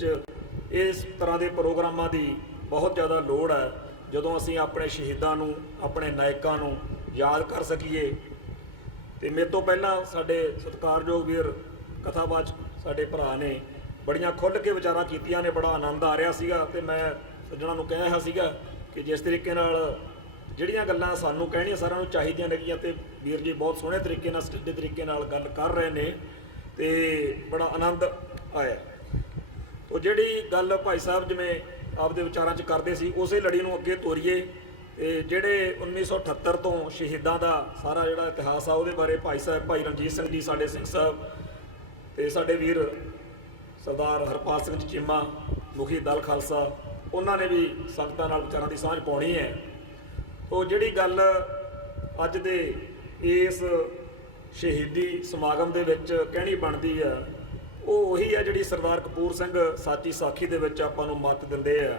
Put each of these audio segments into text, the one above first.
इस तरह के प्रोग्रामां की बहुत ज़्यादा लोड़ है, जदों असीं अपने शहीदां नूं, अपने नायकां नूं याद कर सकीए। तो मेरे तो पहला साडे सत्कारयोग वीर कथावाचक साडे भरा ने बड़ियां खुल के विचारां कीतियां ने, बड़ा आनंद आ रहा सीगा। ते मैं सज्जणां नूं कह रहा सीगा कि जिस तरीके नाल ਜਿਹੜੀਆਂ ਗੱਲਾਂ ਸਾਨੂੰ ਕਹਿਣੀਆਂ ਸਾਰਿਆਂ ਨੂੰ ਚਾਹੀਦੀਆਂ ਨੇਗੀਆਂ, ਤੇ ਵੀਰ ਜੀ ਬਹੁਤ ਸੋਹਣੇ ਤਰੀਕੇ ਨਾਲ ਸਿੱਧੇ ਤਰੀਕੇ ਨਾਲ ਗੱਲ ਕਰ ਰਹੇ ਨੇ ਤੇ ਬੜਾ ਆਨੰਦ ਆਇਆ। ਤੋ ਜਿਹੜੀ ਗੱਲ ਭਾਈ ਸਾਹਿਬ ਜਿਵੇਂ ਆਪਦੇ ਵਿਚਾਰਾਂ 'ਚ ਕਰਦੇ ਸੀ, ਉਸੇ ਲੜੀ ਨੂੰ ਅੱਗੇ ਤੋਰੀਏ। ਤੇ ਜਿਹੜੇ 1978 ਤੋਂ ਸ਼ਹੀਦਾਂ ਦਾ ਸਾਰਾ ਜਿਹੜਾ ਇਤਿਹਾਸ ਆ ਉਹਦੇ ਬਾਰੇ ਭਾਈ ਸਾਹਿਬ ਭਾਈ ਰਣਜੀਤ ਸਿੰਘ ਜੀ ਸਾਡੇ ਸਿੰਘ ਸਾਹਿਬ ਤੇ ਸਾਡੇ ਵੀਰ ਸਰਦਾਰ ਹਰਪਾਲ ਸਿੰਘ ਚੀਮਾ ਮੁਖੀ ਦਲ ਖਾਲਸਾ, ਉਹਨਾਂ ਨੇ ਵੀ ਸੰਗਤਾਂ ਨਾਲ ਵਿਚਾਰਾਂ ਦੀ ਸਾਂਝ ਪਾਉਣੀ ਹੈ। तो जिहड़ी गल अज दे इस शहीदी समागम दे विच कहनी बनती है, वो उही है जिहड़ी सरदार कपूर सिंह साची साखी दे विच आपां नूं मत दिंदे आ।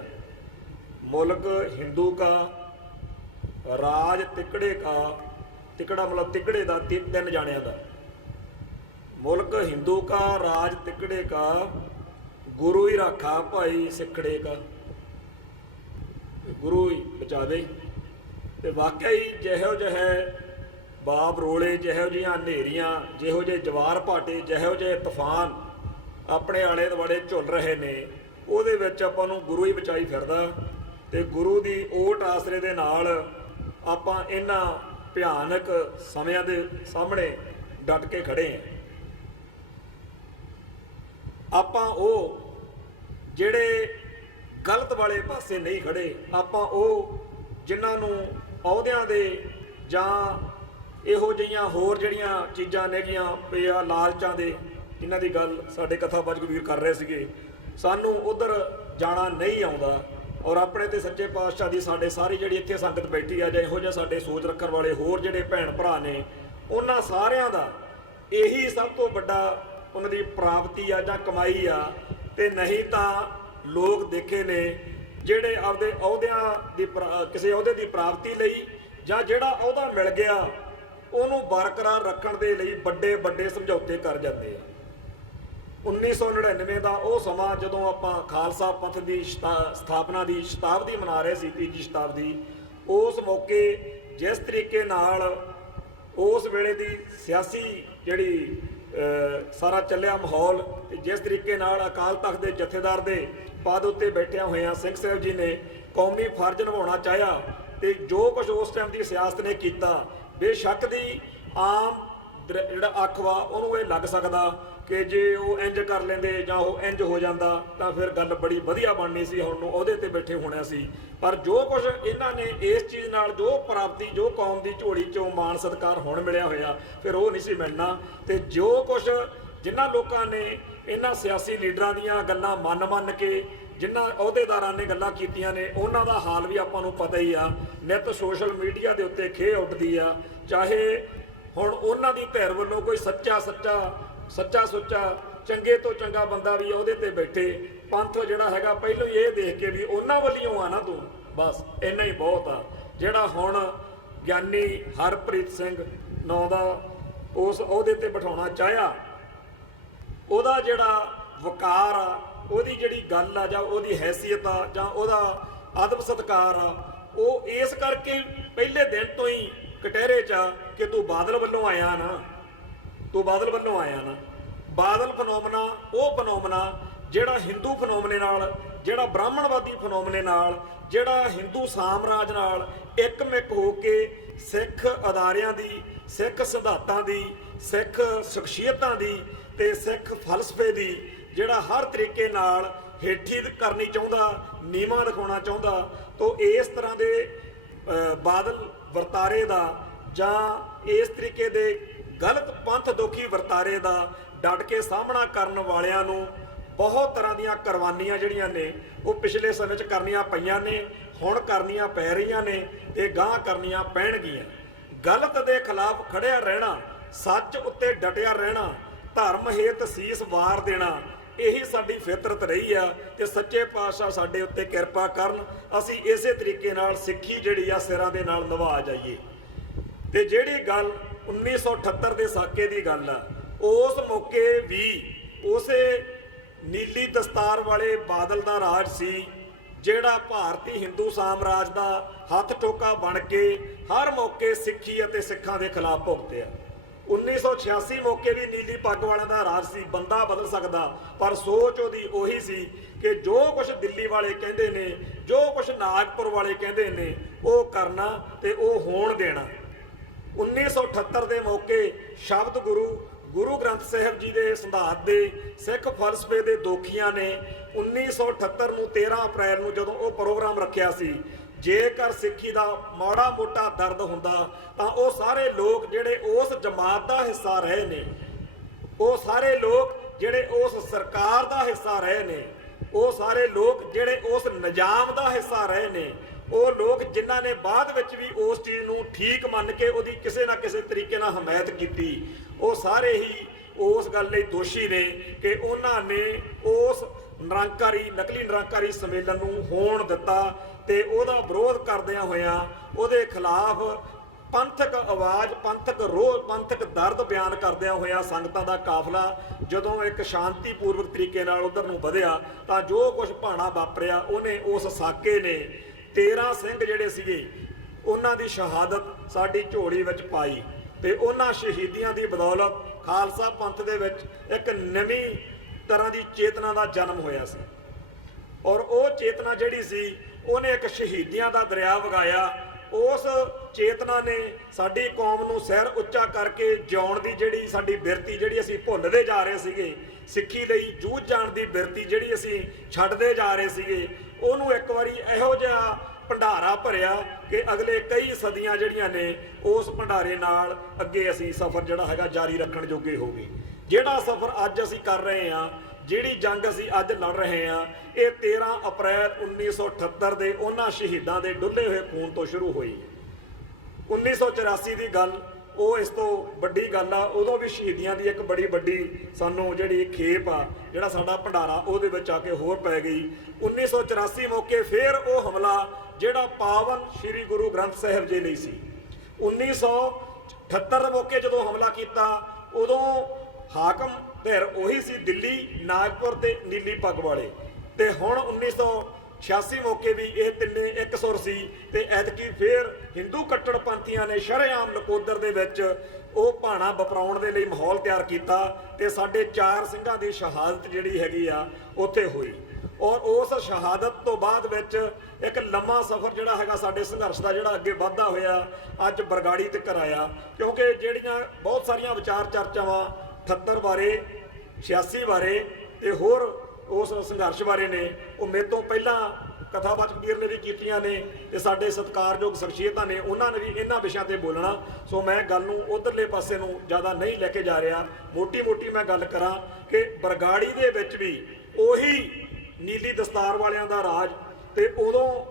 मुल्क हिंदू का राज तिकड़े का, तिकड़ा मतलब तिकड़े का तीन जाणियां दा। मुल्क हिंदू का राज तिकड़े का, गुरु ही राखा भाई सिखड़े का। गुरु ही बचावे। तो वाकई जिहो जिहे बाब रोले, जिहो जिहियां हनेरियां, जिहो जे जवार भाटे, जिहो जे तूफान अपने आले दुआले झुल रहे ने, उहदे विच आपां नूं गुरु ही बचाई फिरदा। ते गुरु दी ओट आसरे दे नाल आपां इन्हां भयानक समयां दे सामणे डट के खड़े हैं। आपां ओह जिहड़े गलत वाले पासे नहीं खड़े, आपां ओह जिन्हां नूं अहुदियां दे जां इहो जिहियां होर जिहड़ियां चीज़ां नेगियां पिया लालचां दे, जिन्हां दी गल साडे कथावाचक वीर कर रहे सीगे, सानूं उधर जाना नहीं आउंदा। और अपने ते सच्चे पातशाह दी साडे सारी जिहड़ी इत्थे संगत बैठी है, जां इहो जिहा साडे सोच रखण वाले होर जिहड़े भैण भरा ने, उन्हां सारियां दा यही सब तो वड्डा उन्हां दी प्राप्ति आ जां कमाई आ। ते नहीं तां लोग देखे ने ਜਿਹੜੇ ਆਪਦੇ ਅਹੁਦਿਆਂ ਦੀ ਕਿਸੇ ਅਹੁਦੇ ਦੀ ਪ੍ਰਾਪਤੀ ਲਈ ਜਾਂ ਜਿਹੜਾ ਅਹੁਦਾ ਮਿਲ ਗਿਆ ਉਹਨੂੰ ਬਰਕਰਾਰ ਰੱਖਣ ਦੇ ਲਈ ਵੱਡੇ ਵੱਡੇ ਸਮਝੌਤੇ ਕਰ ਜਾਂਦੇ ਆ। 1999 ਦਾ ਉਹ ਸਮਾਂ ਜਦੋਂ ਆਪਾਂ ਖਾਲਸਾ ਪੰਥ ਦੀ ਸਥਾਪਨਾ ਦੀ ਸ਼ਤਾਬਦੀ ਮਨਾ ਰਹੇ ਸੀ, ਤੀਜੀ ਸ਼ਤਾਬਦੀ, ਉਸ ਮੌਕੇ ਜਿਸ ਤਰੀਕੇ ਨਾਲ ਉਸ ਵੇਲੇ ਦੀ ਸਿਆਸੀ ਜਿਹੜੀ ਸਾਰਾ ਚੱਲਿਆ ਮਾਹੌਲ, ਤੇ ਜਿਸ ਤਰੀਕੇ ਨਾਲ ਅਕਾਲ ਤਖਤ ਦੇ ਜਥੇਦਾਰ ਦੇ पद उत्ते बैठिया हुए सिंह साहब जी ने कौमी फर्ज निभाना चाहया, तो जो कुछ उस टाइम की सियासत ने किया, बेशक दी आम जिहड़ा अख वा उहनूं इह लग सकदा कि जे वो इंज कर लेंदे जां वो इंज हो जांदा तां फिर गल बड़ी वधिया बननी सी, हुण नूं अहुदे ते बैठे होना सी। पर जो कुछ इन्हां ने इस चीज़ नाल जो प्राप्ति, जो कौम की झोली चों मान सत्कार हुण मिलिया होया, फिर वो नहीं सी मिलना। तो जो कुछ जिन्हां लोकां ने इन्हां सियासी लीडरां दीयां गल्लां मन के जिन्हां अहुदेदारां ने गल्लां कीतियां ने, उन्हां दा हाल भी आपां नूं पता ही आ। नित सोशल मीडिया दे उत्ते खे उठदी आ, चाहे हुण उन्हां दी धैर वल्लों कोई सच्चा सुच्चा चंगे तो चंगा बंदा भी अहुदे ते बैठे, पंथ जिहड़ा हैगा पहिलों ही ये देख के भी उन्हां वल्लियों आ ना तूं, बस इन्ना ही बहुत आ। जिहड़ा हुण ਗਿਆਨੀ हरप्रीत सिंह नां दा उस अहुदे ते बिठाउणा चाਹਿਆ, ਉਹਦਾ ਜਿਹੜਾ ਵਕਾਰ ਆ, ਉਹਦੀ ਜਿਹੜੀ ਗੱਲ ਆ ਜਾਂ ਉਹਦੀ ਹੈਸੀਅਤ ਆ ਜਾਂ ਉਹਦਾ ਅਦਬ ਸਤਕਾਰ ਆ, ਉਹ ਇਸ ਕਰਕੇ ਪਹਿਲੇ ਦਿਨ ਤੋਂ ਹੀ ਕਟਹਿਰੇ 'ਚ ਆ ਕਿ ਤੂੰ ਬਾਦਲ ਵੱਲੋਂ ਆਇਆ ਨਾ, ਤੂੰ ਬਾਦਲ ਵੱਲੋਂ ਆਇਆ ਨਾ। ਬਾਦਲ ਫਨੋਮਨਾ ਉਹ ਫਨੋਮਨਾ ਜਿਹੜਾ ਹਿੰਦੂ ਫਨੋਮਨੇ ਨਾਲ, ਜਿਹੜਾ ਬ੍ਰਾਹਮਣਵਾਦੀ ਫਨੋਮਨੇ ਨਾਲ, ਜਿਹੜਾ ਹਿੰਦੂ ਸਾਮਰਾਜ ਨਾਲ ਇੱਕਮਿਕ ਹੋ ਕੇ ਸਿੱਖ ਅਦਾਰਿਆਂ ਦੀ, ਸਿੱਖ ਸਿਧਾਂਤਾਂ ਦੀ, ਸਿੱਖ ਸ਼ਖਸੀਅਤਾਂ ਦੀ ਤੇ ਸਿੱਖ ਫਲਸਫੇ ਦੀ ਜਿਹੜਾ ਹਰ ਤਰੀਕੇ ਨਾਲ ਹੇਠੀ ਕਰਨੀ ਚਾਹੁੰਦਾ, ਨੀਵਾਂ ਦਿਖਾਉਣਾ ਚਾਹੁੰਦਾ। तो इस तरह के बादल वरतारे का जां इस तरीके के गलत पंथ दुखी वरतारे का डट के सामना करने वालियां नूं बहुत तरह दी करवानियां जिहड़ियां ने वो पिछले समय करनियां पईयां ने, हुण करनियां पै रहीआं ने ते गांह करनियां पैणगीआं। गलत के खिलाफ खड़िया रहना, सच उत्ते डटिया रहना, धर्म हेत सीस वार देना, यही साडी फितरत रही है। तो सच्चे पातशाह साडे उत्ते किरपा करन, असीं इसे तरीके नाल सिੱਖੀ जिहड़ी आ सिरां दे नाल निभा जाइए। ते जिहड़ी गल 1978 के साके की गल आ, उस मौके भी उसे ਨੀਲੀ ਦਸਤਾਰ ਵਾਲੇ ਬਾਦਲ ਦਾ ਰਾਜ ਸੀ, ਜਿਹੜਾ ਭਾਰਤੀ ਹਿੰਦੂ ਸਾਮਰਾਜ ਦਾ ਹੱਥ ਟੋਕਾ ਬਣ ਕੇ ਹਰ ਮੌਕੇ ਸਿੱਖੀ ਅਤੇ ਸਿੱਖਾਂ ਦੇ ਖਿਲਾਫ ਭੁਗਤਿਆ। 1986 ਮੌਕੇ ਵੀ ਨੀਲੀ ਪੱਗ ਵਾਲਿਆਂ ਦਾ ਰਾਜ ਸੀ। ਬੰਦਾ ਬਦਲ ਸਕਦਾ, ਪਰ ਸੋਚ ਉਹਦੀ ਉਹੀ ਸੀ ਕਿ ਜੋ ਕੁਝ ਦਿੱਲੀ ਵਾਲੇ ਕਹਿੰਦੇ ਨੇ, ਜੋ ਕੁਝ ਨਾਗਪੁਰ ਵਾਲੇ ਕਹਿੰਦੇ ਨੇ, ਉਹ ਕਰਨਾ ਤੇ ਉਹ ਹੋਣ ਦੇਣਾ। 1978 ਦੇ ਮੌਕੇ ਸ਼ਬਦ ਗੁਰੂ ਗ੍ਰੰਥ ਸਾਹਿਬ ਜੀ ਦੇ ਸਿਧਾਂਤ ਦੇ ਸਿੱਖ ਫਲਸਫੇ ਦੇ ਦੋਖੀਆਂ ਨੇ 1978 ਨੂੰ 13 ਅਪ੍ਰੈਲ ਨੂੰ ਜਦੋਂ ਉਹ ਪ੍ਰੋਗਰਾਮ ਰੱਖਿਆ ਸੀ, ਜੇਕਰ ਸਿੱਖੀ ਦਾ ਮਾੜਾ ਮੋਟਾ ਦਰਦ ਹੁੰਦਾ ਤਾਂ ਉਹ ਸਾਰੇ ਲੋਕ ਜਿਹੜੇ ਉਸ ਜਮਾਤ ਦਾ ਹਿੱਸਾ ਰਹੇ ਨੇ, ਉਹ ਸਾਰੇ ਲੋਕ ਜਿਹੜੇ ਉਸ ਸਰਕਾਰ ਦਾ ਹਿੱਸਾ ਰਹੇ ਨੇ, ਉਹ ਸਾਰੇ ਲੋਕ ਜਿਹੜੇ ਉਸ ਨਿਜ਼ਾਮ ਦਾ ਹਿੱਸਾ ਰਹੇ ਨੇ, ਉਹ ਲੋਕ ਜਿਨ੍ਹਾਂ ਨੇ ਬਾਅਦ ਵਿੱਚ ਵੀ ਉਸ ਚੀਜ਼ ਨੂੰ ਠੀਕ ਮੰਨ ਕੇ ਉਹਦੀ ਕਿਸੇ ਨਾ ਕਿਸੇ ਤਰੀਕੇ ਨਾਲ ਹਮਾਇਤ ਕੀਤੀ, ਉਹ ਸਾਰੇ ਹੀ ਉਸ ਗੱਲ ਲਈ ਦੋਸ਼ੀ ਨੇ ਕਿ ਉਹਨਾਂ ਨੇ ਉਸ ਨਕਲੀ ਨਿਰੰਕਾਰੀ ਸੰਮੇਲਨ ਨੂੰ ਹੋਣ ਦਿੱਤਾ ਤੇ ਉਹਦਾ ਵਿਰੋਧ ਕਰਦਿਆਂ ਹੋਇਆਂ ਉਹਦੇ ਖਿਲਾਫ ਪੰਥਕ ਆਵਾਜ਼, ਪੰਥਕ ਰੋਹ, ਪੰਥਕ ਦਰਦ ਬਿਆਨ ਕਰਦਿਆਂ ਹੋਇਆਂ ਸੰਗਤਾਂ ਦਾ ਕਾਫਲਾ ਜਦੋਂ ਇੱਕ ਸ਼ਾਂਤੀਪੂਰਵਕ ਤਰੀਕੇ ਨਾਲ ਉਧਰ ਨੂੰ ਵਧਿਆ ਤਾਂ ਜੋ ਕੁਝ ਭਾਣਾ ਵਾਪਰਿਆ, ਉਹਨੇ ਉਸ ਸਾਕੇ ਨੇ 13 ਸਿੰਘ ਜਿਹੜੇ ਸੀਗੇ ਉਹਨਾਂ ਦੀ ਸ਼ਹਾਦਤ ਸਾਡੀ ਝੋਲੀ ਵਿੱਚ ਪਾਈ ਤੇ ਉਹਨਾਂ ਸ਼ਹੀਦੀਆਂ ਦੀ ਬਦੌਲਤ ਖਾਲਸਾ ਪੰਥ ਦੇ ਵਿੱਚ ਇੱਕ ਨਵੀਂ ਤਰ੍ਹਾਂ ਦੀ ਚੇਤਨਾ ਦਾ ਜਨਮ ਹੋਇਆ ਸੀ। ਔਰ ਉਹ ਚੇਤਨਾ ਜਿਹੜੀ ਸੀ ਉਹਨੇ ਇੱਕ ਸ਼ਹੀਦੀਆਂ ਦਾ ਦਰਿਆ ਵਗਾਇਆ। ਉਸ ਚੇਤਨਾ ਨੇ ਸਾਡੀ ਕੌਮ ਨੂੰ ਸਿਰ ਉੱਚਾ ਕਰਕੇ ਜਿਉਣ ਦੀ ਜਿਹੜੀ ਸਾਡੀ ਬਿਰਤੀ ਜਿਹੜੀ ਅਸੀਂ ਭੁੱਲਦੇ ਜਾ ਰਹੇ ਸੀਗੇ, ਸਿੱਖੀ ਲਈ ਜੂਝ ਜਾਣ ਦੀ ਬਿਰਤੀ ਜਿਹੜੀ ਅਸੀਂ ਛੱਡਦੇ ਜਾ ਰਹੇ ਸੀਗੇ, ਉਹਨੂੰ ਇੱਕ ਵਾਰੀ ਇਹੋ ਜਿਹਾ ਭੰਡਾਰਾ ਭਰਿਆ ਕਿ ਅਗਲੇ ਕਈ ਸਦੀਆਂ ਜਿਹੜੀਆਂ ਨੇ ਉਸ ਭੰਡਾਰੇ ਨਾਲ ਅੱਗੇ ਅਸੀਂ ਸਫ਼ਰ ਜਿਹੜਾ ਹੈਗਾ ਜਾਰੀ ਰੱਖਣ ਜੋਗੇ ਹੋ ਗਏ। ਜਿਹੜਾ ਸਫ਼ਰ ਅੱਜ ਅਸੀਂ ਕਰ ਰਹੇ ਹਾਂ, ਜਿਹੜੀ ਜੰਗ ਅਸੀਂ ਅੱਜ ਲੜ ਰਹੇ ਹਾਂ, ਇਹ 13 ਅਪ੍ਰੈਲ 1978 ਦੇ ਉਹਨਾਂ ਸ਼ਹੀਦਾਂ ਦੇ ਡੁੱਲੇ ਹੋਏ ਖੂਨ ਤੋਂ ਸ਼ੁਰੂ ਹੋਈ। 1984 ਦੀ ਗੱਲ ਉਹ ਇਸ ਤੋਂ ਵੱਡੀ ਗੱਲ ਆ, ਉਦੋਂ ਵੀ ਸ਼ਹੀਦੀਆਂ ਦੀ ਇੱਕ ਬੜੀ ਵੱਡੀ ਸਾਨੂੰ ਜਿਹੜੀ ਖੇਪ ਆ, ਜਿਹੜਾ ਸਾਡਾ ਭੰਡਾਰਾ ਉਹਦੇ ਵਿੱਚ ਆ ਕੇ ਹੋਰ ਪੈ ਗਈ। 1984 ਮੌਕੇ ਫਿਰ ਉਹ ਹਮਲਾ ਜਿਹੜਾ ਪਾਵਨ ਸ਼੍ਰੀ ਗੁਰੂ ਗ੍ਰੰਥ ਸਾਹਿਬ ਜੀ ਲਈ ਸੀ। 1978 ਦੇ ਮੌਕੇ ਜਦੋਂ ਹਮਲਾ ਕੀਤਾ ਉਦੋਂ ਹਾਕਮ ਧਿਰ ਉਹੀ ਸੀ ਦਿੱਲੀ, ਨਾਗਪੁਰ ਤੇ ਨੀਲੀ ਪੱਗ ਵਾਲੇ, ਤੇ ਹੁਣ 1986 ਮੌਕੇ ਵੀ ਇਹ ਤਿੰਨੇ ਇੱਕ ਸੁਰ ਸੀ ਤੇ ਐਤਕੀ ਫੇਰ ਹਿੰਦੂ ਕੱਟੜਪੰਥੀਆਂ ਨੇ ਸ਼ਰੇਆਮ ਨਕੋਦਰ ਦੇ ਵਿੱਚ ਉਹ ਭਾਣਾ ਵਪਰਾਉਣ ਦੇ ਲਈ ਮਾਹੌਲ ਤਿਆਰ ਕੀਤਾ ਤੇ ਸਾਡੇ 4 ਸਿੰਘਾਂ ਦੀ ਸ਼ਹਾਦਤ ਜਿਹੜੀ ਹੈਗੀ ਆ ਉੱਥੇ ਹੋਈ। ਔਰ ਉਸ ਸ਼ਹਾਦਤ ਤੋਂ ਬਾਅਦ ਵਿੱਚ ਇੱਕ ਲੰਮਾ ਸਫ਼ਰ ਜਿਹੜਾ ਹੈਗਾ ਸਾਡੇ ਸੰਘਰਸ਼ ਦਾ ਜਿਹੜਾ ਅੱਗੇ ਵਧਦਾ ਹੋਇਆ ਅੱਜ ਬਰਗਾੜੀ ਤੱਕ ਆਇਆ, ਕਿਉਂਕਿ ਜਿਹੜੀਆਂ ਬਹੁਤ ਸਾਰੀਆਂ ਵਿਚਾਰ ਚਰਚਾਵਾਂ 78 ਬਾਰੇ, 86 ਬਾਰੇ ਤੇ ਹੋਰ ਉਸ ਸੰਘਰਸ਼ ਬਾਰੇ ਨੇ, ਉਹ ਮੇਰੇ ਤੋਂ ਪਹਿਲਾਂ ਕਥਾਵਾਚਕ ਵੀਰ ਨੇ ਵੀ ਕੀਤੀਆਂ ਨੇ ਤੇ ਸਾਡੇ ਸਤਿਕਾਰਯੋਗ ਸ਼ਖਸੀਅਤਾਂ ਨੇ, ਉਹਨਾਂ ਨੇ ਵੀ ਇਹਨਾਂ ਵਿਸ਼ਿਆਂ ਤੇ ਬੋਲਣਾ। ਸੋ ਮੈਂ ਗੱਲ ਨੂੰ ਉਧਰਲੇ ਪਾਸੇ ਨੂੰ ਜ਼ਿਆਦਾ ਨਹੀਂ ਲੈ ਕੇ ਜਾ ਰਿਹਾ, ਮੋਟੀ ਮੈਂ ਗੱਲ ਕਰਾਂ ਕਿ ਬਰਗਾੜੀ ਦੇ ਵਿੱਚ ਵੀ ਉਹੀ ਨੀਲੀ ਦਸਤਾਰ ਵਾਲਿਆਂ ਦਾ ਰਾਜ, ਤੇ ਉਦੋਂ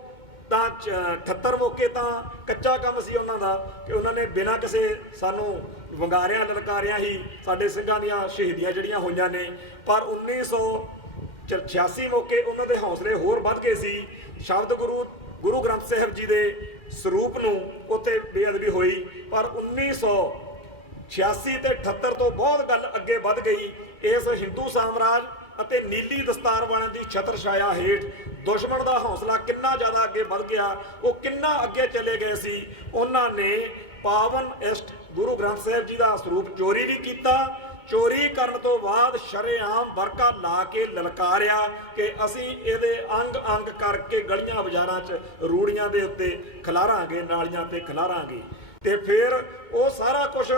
ਤਾਂ 78 ਮੌਕੇ ਤਾਂ ਕੱਚਾ ਕੰਮ ਸੀ ਉਹਨਾਂ ਦਾ ਕਿ ਉਹਨਾਂ ਨੇ ਬਿਨਾਂ ਕਿਸੇ ਸਾਨੂੰ ਵੰਗਾਰਿਆਂ ਲਲਕਾਰਿਆਂ ਹੀ ਸਾਡੇ ਸਿੰਘਾਂ ਦੀਆਂ ਸ਼ਹੀਦੀਆਂ ਜਿਹੜੀਆਂ ਹੋਈਆਂ ਨੇ। ਪਰ 1986 ਮੌਕੇ ਉਹਨਾਂ ਦੇ ਹੌਸਲੇ ਹੋਰ ਵੱਧ ਗਏ ਸੀ। ਸ਼ਬਦ ਗੁਰੂ ਗ੍ਰੰਥ ਸਾਹਿਬ ਜੀ ਦੇ ਸਰੂਪ ਨੂੰ ਉੱਥੇ ਬੇਅਦਬੀ ਹੋਈ, ਪਰ 1986 ਤੇ 78 ਤੋਂ ਬਹੁਤ ਗੱਲ ਅੱਗੇ ਵੱਧ ਗਈ। ਇਸ ਹਿੰਦੂ ਸਾਮਰਾਜ ਅਤੇ ਨੀਲੀ ਦਸਤਾਰ ਵਾਲਿਆਂ ਦੀ ਛਤਰ ਛਾਇਆ ਹੇਠ ਦੁਸ਼ਮਣ ਦਾ ਹੌਸਲਾ ਕਿੰਨਾ ਜ਼ਿਆਦਾ ਅੱਗੇ ਵੱਧ ਗਿਆ, ਉਹ ਕਿੰਨਾ ਅੱਗੇ ਚਲੇ ਗਏ ਸੀ। ਉਹਨਾਂ ਨੇ ਪਾਵਨ ਇਸ਼ਟ ਗੁਰੂ ਗ੍ਰੰਥ ਸਾਹਿਬ ਜੀ ਦਾ ਸਰੂਪ ਚੋਰੀ ਵੀ ਕੀਤਾ। ਚੋਰੀ ਕਰਨ ਤੋਂ ਬਾਅਦ ਸ਼ਰੇਆਮ ਵਰਕਾ ਲਾ ਕੇ ਲਲਕਾਰਿਆ ਕਿ ਅਸੀਂ ਇਹਦੇ ਅੰਗ ਕਰਕੇ ਗਲੀਆਂ ਬਾਜ਼ਾਰਾਂ 'ਚ ਰੂੜੀਆਂ ਦੇ ਉੱਤੇ ਖਿਲਾਰਾਂਗੇ, ਨਾਲੀਆਂ ਤੇ ਖਿਲਾਰਾਂਗੇ। ਤੇ ਫਿਰ ਉਹ ਸਾਰਾ ਕੁਝ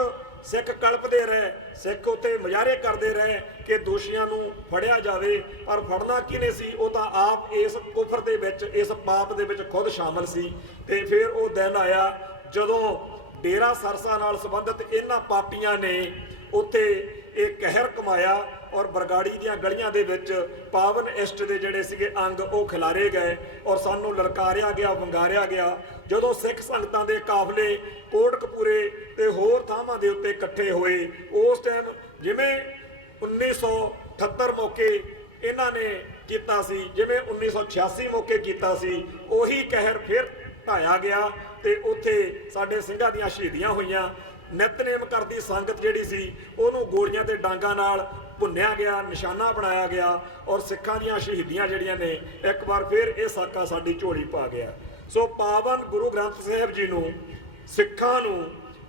ਸਿੱਖ ਕਲਪਦੇ ਰਹੇ, ਸਿੱਖ ਉੱਤੇ ਮੁਜ਼ਾਹਰੇ ਕਰਦੇ ਰਹੇ ਕਿ ਦੋਸ਼ੀਆਂ ਨੂੰ ਫੜਿਆ ਜਾਵੇ, ਪਰ ਫੜਨਾ ਕਿਹਨੇ ਸੀ? ਉਹ ਤਾਂ ਆਪ ਇਸ ਕੁਫਰ ਦੇ ਵਿੱਚ, ਇਸ ਪਾਪ ਦੇ ਵਿੱਚ ਖੁਦ ਸ਼ਾਮਲ ਸੀ। ਤੇ ਫਿਰ ਉਹ ਦਿਨ ਆਇਆ ਜਦੋਂ ਡੇਰਾ ਸਰਸਾ ਨਾਲ ਸੰਬੰਧਿਤ ਇਹਨਾਂ ਪਾਪੀਆਂ ਨੇ ਉੱਥੇ ਇਹ ਕਹਿਰ ਕਮਾਇਆ ਔਰ ਬਰਗਾੜੀ ਦੀਆਂ ਗਲੀਆਂ ਦੇ ਵਿੱਚ ਪਾਵਨ ਇਸ਼ਟ ਦੇ ਜਿਹੜੇ ਸੀਗੇ ਅੰਗ ਉਹ ਖਿਲਾਰੇ ਗਏ ਔਰ ਸਾਨੂੰ ਲਲਕਾਰਿਆ ਗਿਆ, ਵੰਗਾਰਿਆ ਗਿਆ। ਜਦੋਂ ਸਿੱਖ ਸੰਗਤਾਂ ਦੇ ਕਾਫਲੇ ਕੋਟਕਪੂਰੇ ਤੇ ਹੋਰ ਥਾਵਾਂ ਦੇ ਉੱਤੇ ਇਕੱਠੇ ਹੋਏ, ਉਸ ਟਾਈਮ ਜਿਵੇਂ 1978 ਮੌਕੇ ਇਹਨਾਂ ਨੇ ਕੀਤਾ ਸੀ, ਜਿਵੇਂ 1986 ਮੌਕੇ ਕੀਤਾ ਸੀ, ਉਹੀ ਕਹਿਰ ਫਿਰ ਢਾਇਆ ਗਿਆ ਤੇ ਉੱਥੇ ਸਾਡੇ ਸਿੰਘਾਂ ਦੀਆਂ ਸ਼ਹੀਦੀਆਂ ਹੋਈਆਂ। ਨਿਤਨੇਮ ਕਰਦੀ ਸੰਗਤ ਜਿਹੜੀ ਸੀ ਉਹਨੂੰ ਗੋਲੀਆਂ ਤੇ ਡਾਂਗਾਂ ਨਾਲ ਭੁੰਨਿਆ ਗਿਆ, ਨਿਸ਼ਾਨਾ ਬਣਾਇਆ ਗਿਆ ਔਰ ਸਿੱਖਾਂ ਦੀਆਂ ਸ਼ਹੀਦੀਆਂ ਜਿਹੜੀਆਂ ਨੇ ਇੱਕ ਵਾਰ ਫਿਰ ਇਹ ਸਾਕਾ ਸਾਡੀ ਝੋਲੀ ਪਾ ਗਿਆ। ਸੋ ਪਾਵਨ ਗੁਰੂ ਗ੍ਰੰਥ ਸਾਹਿਬ ਜੀ ਨੂੰ, ਸਿੱਖਾਂ ਨੂੰ,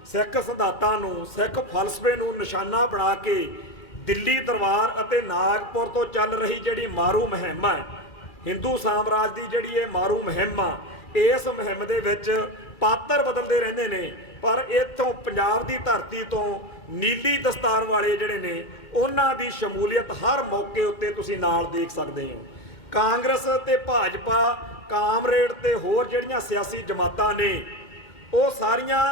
ਸਿੱਖ ਸਿਧਾਂਤਾਂ ਨੂੰ, ਸਿੱਖ ਫਲਸਫੇ ਨੂੰ ਨਿਸ਼ਾਨਾ ਬਣਾ ਕੇ ਦਿੱਲੀ ਦਰਬਾਰ ਅਤੇ ਨਾਗਪੁਰ ਤੋਂ ਚੱਲ ਰਹੀ ਜਿਹੜੀ ਮਾਰੂ ਮੁਹਿੰਮ ਹੈ, ਹਿੰਦੂ ਸਾਮਰਾਜ ਦੀ ਜਿਹੜੀ ਇਹ ਮਾਰੂ ਮੁਹਿੰਮ ਆ, ਇਸ ਮੁਹਿੰਮ ਦੇ ਵਿੱਚ ਪਾਤਰ ਬਦਲਦੇ ਰਹਿੰਦੇ ਨੇ, ਪਰ ਇੱਥੋਂ ਪੰਜਾਬ ਦੀ ਧਰਤੀ ਤੋਂ ਨੀਲੀ ਦਸਤਾਰ ਵਾਲੇ ਜਿਹੜੇ ਨੇ ਉਹਨਾਂ ਦੀ ਸ਼ਮੂਲੀਅਤ ਹਰ ਮੌਕੇ ਉੱਤੇ ਤੁਸੀਂ ਨਾਲ ਦੇਖ ਸਕਦੇ ਹੋ। ਕਾਂਗਰਸ ਤੇ ਭਾਜਪਾ, ਕਾਮਰੇਡ ਤੇ ਹੋਰ ਜਿਹੜੀਆਂ ਸਿਆਸੀ ਜਮਾਤਾਂ ਨੇ ਉਹ ਸਾਰੀਆਂ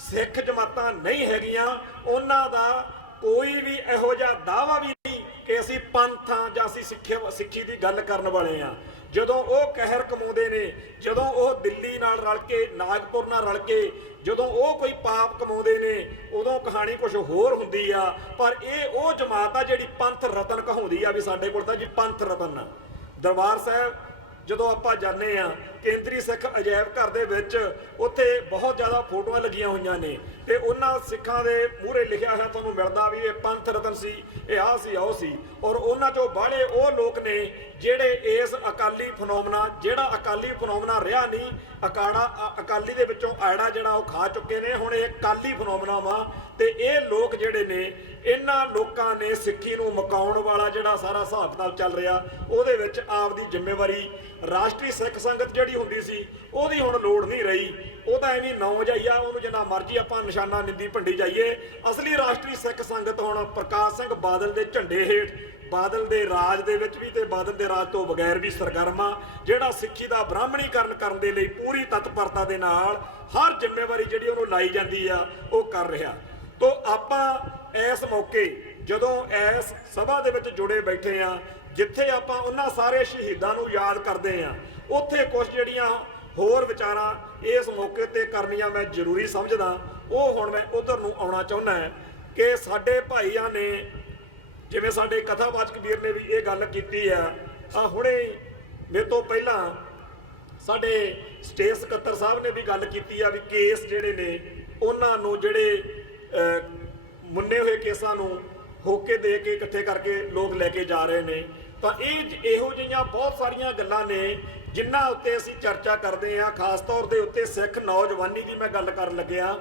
ਸਿੱਖ ਜਮਾਤਾਂ ਨਹੀਂ ਹੈਗੀਆਂ। ਉਹਨਾਂ ਦਾ ਕੋਈ ਵੀ ਇਹੋ ਜਿਹਾ ਦਾਅਵਾ ਵੀ ਨਹੀਂ ਕਿ ਅਸੀਂ ਪੰਥ ਹਾਂ ਜਾਂ ਅਸੀਂ ਸਿੱਖੀ ਦੀ ਗੱਲ ਕਰਨ ਵਾਲੇ ਹਾਂ। ਜਦੋਂ ਉਹ ਕਹਿਰ ਕਮਾਉਂਦੇ ਨੇ, ਜਦੋਂ ਉਹ ਦਿੱਲੀ ਨਾਲ ਰਲ ਕੇ, ਨਾਗਪੁਰ ਨਾਲ ਰਲ ਕੇ ਜਦੋਂ ਉਹ ਕੋਈ ਪਾਪ ਕਮਾਉਂਦੇ ਨੇ, ਉਦੋਂ ਕਹਾਣੀ ਕੁਝ ਹੋਰ ਹੁੰਦੀ ਆ। ਪਰ ਇਹ ਉਹ ਜਮਾਤ ਆ ਜਿਹੜੀ ਪੰਥ ਰਤਨ ਕਹਾਉਂਦੀ ਆ ਵੀ ਸਾਡੇ ਕੋਲ ਤਾਂ ਜੀ ਪੰਥ ਰਤਨ ਆ। ਦਰਬਾਰ ਸਾਹਿਬ ਜਦੋਂ ਆਪਾਂ ਜਾਂਦੇ ਆ, ਕੇਂਦਰੀ ਸਿੱਖ ਅਜਾਇਬ ਘਰ ਦੇ ਵਿੱਚ ਉੱਥੇ ਬਹੁਤ ਜ਼ਿਆਦਾ ਫੋਟੋਆਂ ਲੱਗੀਆਂ ਹੋਈਆਂ ਨੇ ਤੇ ਉਹਨਾਂ ਸਿੱਖਾਂ ਦੇ ਮੂਹਰੇ ਲਿਖਿਆ ਹੋਇਆ ਤੁਹਾਨੂੰ ਮਿਲਦਾ ਵੀ ਇਹ ਪੰਥ ਰਤਨ ਸੀ, ਇਹ ਆਹ ਸੀ, ਉਹ ਸੀ। ਔਰ ਉਹਨਾਂ ਚੋਂ ਬਾਹਲੇ ਉਹ ਲੋਕ ਨੇ ਜਿਹੜੇ ਇਸ ਅਕਾਲੀ ਫਨੋਮਨਾ, ਜਿਹੜਾ ਅਕਾਲੀ ਫਨੋਮਨਾ ਰਿਹਾ ਨਹੀਂ, ਅਕਾਲੀ ਦੇ ਵਿੱਚੋਂ ਆੜਾ ਜਿਹੜਾ ਉਹ ਖਾ ਚੁੱਕੇ ਨੇ, ਹੁਣ ਇਹ ਅਕਾਲੀ ਫਨੋਮਨਾ ਵਾ। ਤੇ ਇਹ ਲੋਕ ਜਿਹੜੇ ਨੇ, ਇਹਨਾਂ ਲੋਕਾਂ ਨੇ ਸਿੱਖੀ ਨੂੰ ਮੁਕਾਉਣ ਵਾਲਾ ਜਿਹੜਾ ਸਾਰਾ ਹਿਸਾਬ ਕਿਤਾਬ ਚੱਲ ਰਿਹਾ, ਉਹਦੇ ਵਿੱਚ ਆਪਦੀ ਜ਼ਿੰਮੇਵਾਰੀ ਰਾਸ਼ਟਰੀ ਸਿੱਖ ਸੰਗਤ ਜਿਹੜੀ ਹੁੰਦੀ ਸੀ ਉਹਦੀ ਹੁਣ ਲੋੜ ਨਹੀਂ ਰਹੀ। ਉਹ ਤਾਂ ਐਵੇਂ ਨੌ ਜਾਈਆ, ਉਹਨੂੰ ਜਿੰਨਾ ਮਰਜ਼ੀ ਆਪਾਂ ਨਿਸ਼ਾਨਾ ਨਿੰਦੀ ਭੰਡੀ ਜਾਈਏ। ਅਸਲੀ ਰਾਸ਼ਟਰੀ ਸਿੱਖ ਸੰਗਤ ਹੁਣ ਪ੍ਰਕਾਸ਼ ਸਿੰਘ ਬਾਦਲ ਦੇ ਝੰਡੇ ਹੇਠ, ਬਾਦਲ ਦੇ ਰਾਜ ਦੇ ਵਿੱਚ ਵੀ ਤੇ ਬਾਦਲ ਦੇ ਰਾਜ ਤੋਂ ਬਗੈਰ ਵੀ ਸਰਗਰਮ ਆ, ਜਿਹੜਾ ਸਿੱਖੀ ਦਾ ਬ੍ਰਾਹਮਣੀਕਰਨ ਕਰਨ ਦੇ ਲਈ ਪੂਰੀ ਤਤਪਰਤਾ ਦੇ ਨਾਲ ਹਰ ਜ਼ਿੰਮੇਵਾਰੀ ਜਿਹੜੀ ਉਹਨੂੰ ਲਾਈ ਜਾਂਦੀ ਆ ਉਹ ਕਰ ਰਿਹਾ। ਤੋ ਆਪਾਂ ਇਸ ਮੌਕੇ ਜਦੋਂ ਇਸ ਸਭਾ ਦੇ ਵਿੱਚ ਜੁੜੇ ਬੈਠੇ ਆ, ਜਿੱਥੇ ਆਪਾਂ ਉਹਨਾਂ ਸਾਰੇ ਸ਼ਹੀਦਾਂ ਨੂੰ ਯਾਦ ਕਰਦੇ ਆ, ਉੱਥੇ ਕੁਝ ਜਿਹੜੀਆਂ ਹੋਰ ਵਿਚਾਰਾਂ ਇਸ ਮੌਕੇ ਤੇ ਕਰਨੀਆਂ ਮੈਂ ਜ਼ਰੂਰੀ ਸਮਝਦਾ। ਉਹ ਹੁਣ ਮੈਂ ਉਧਰ ਨੂੰ ਆਉਣਾ ਚਾਹੁੰਦਾ ਕਿ ਸਾਡੇ ਭਾਈਆਂ ਨੇ, ਜਿਵੇਂ ਸਾਡੇ ਕਥਾਵਾਚਕ ਵੀਰ ਨੇ ਵੀ ਇਹ ਗੱਲ ਕੀਤੀ ਆ, ਹੁਣੇ ਮੇਰੇ ਤੋਂ ਪਹਿਲਾਂ ਸਾਡੇ ਸਟੇਟ ਸਕੱਤਰ ਸਾਹਿਬ ਨੇ ਵੀ ਗੱਲ ਕੀਤੀ ਆ ਵੀ ਕੇਸ ਜਿਹੜੇ ਨੇ ਉਹਨਾਂ ਨੂੰ, ਜਿਹੜੇ ਮੁੰਨੇ ਹੋਏ ਕੇਸਾਂ ਨੂੰ ਹੋਕੇ ਦੇ ਕੇ ਇਕੱਠੇ ਕਰਕੇ ਲੋਕ ਲੈ ਕੇ ਜਾ ਰਹੇ ਨੇ। ਤਾਂ ਇਹੋ ਜਿਹੀਆਂ ਬਹੁਤ ਸਾਰੀਆਂ ਗੱਲਾਂ ਨੇ ਜਿਨ੍ਹਾਂ ਉੱਤੇ ਅਸੀਂ ਚਰਚਾ ਕਰਦੇ ਹਾਂ। ਖਾਸ ਤੌਰ ਦੇ ਉੱਤੇ ਸਿੱਖ ਨੌਜਵਾਨੀ ਦੀ ਮੈਂ ਗੱਲ ਕਰਨ ਲੱਗਿਆ।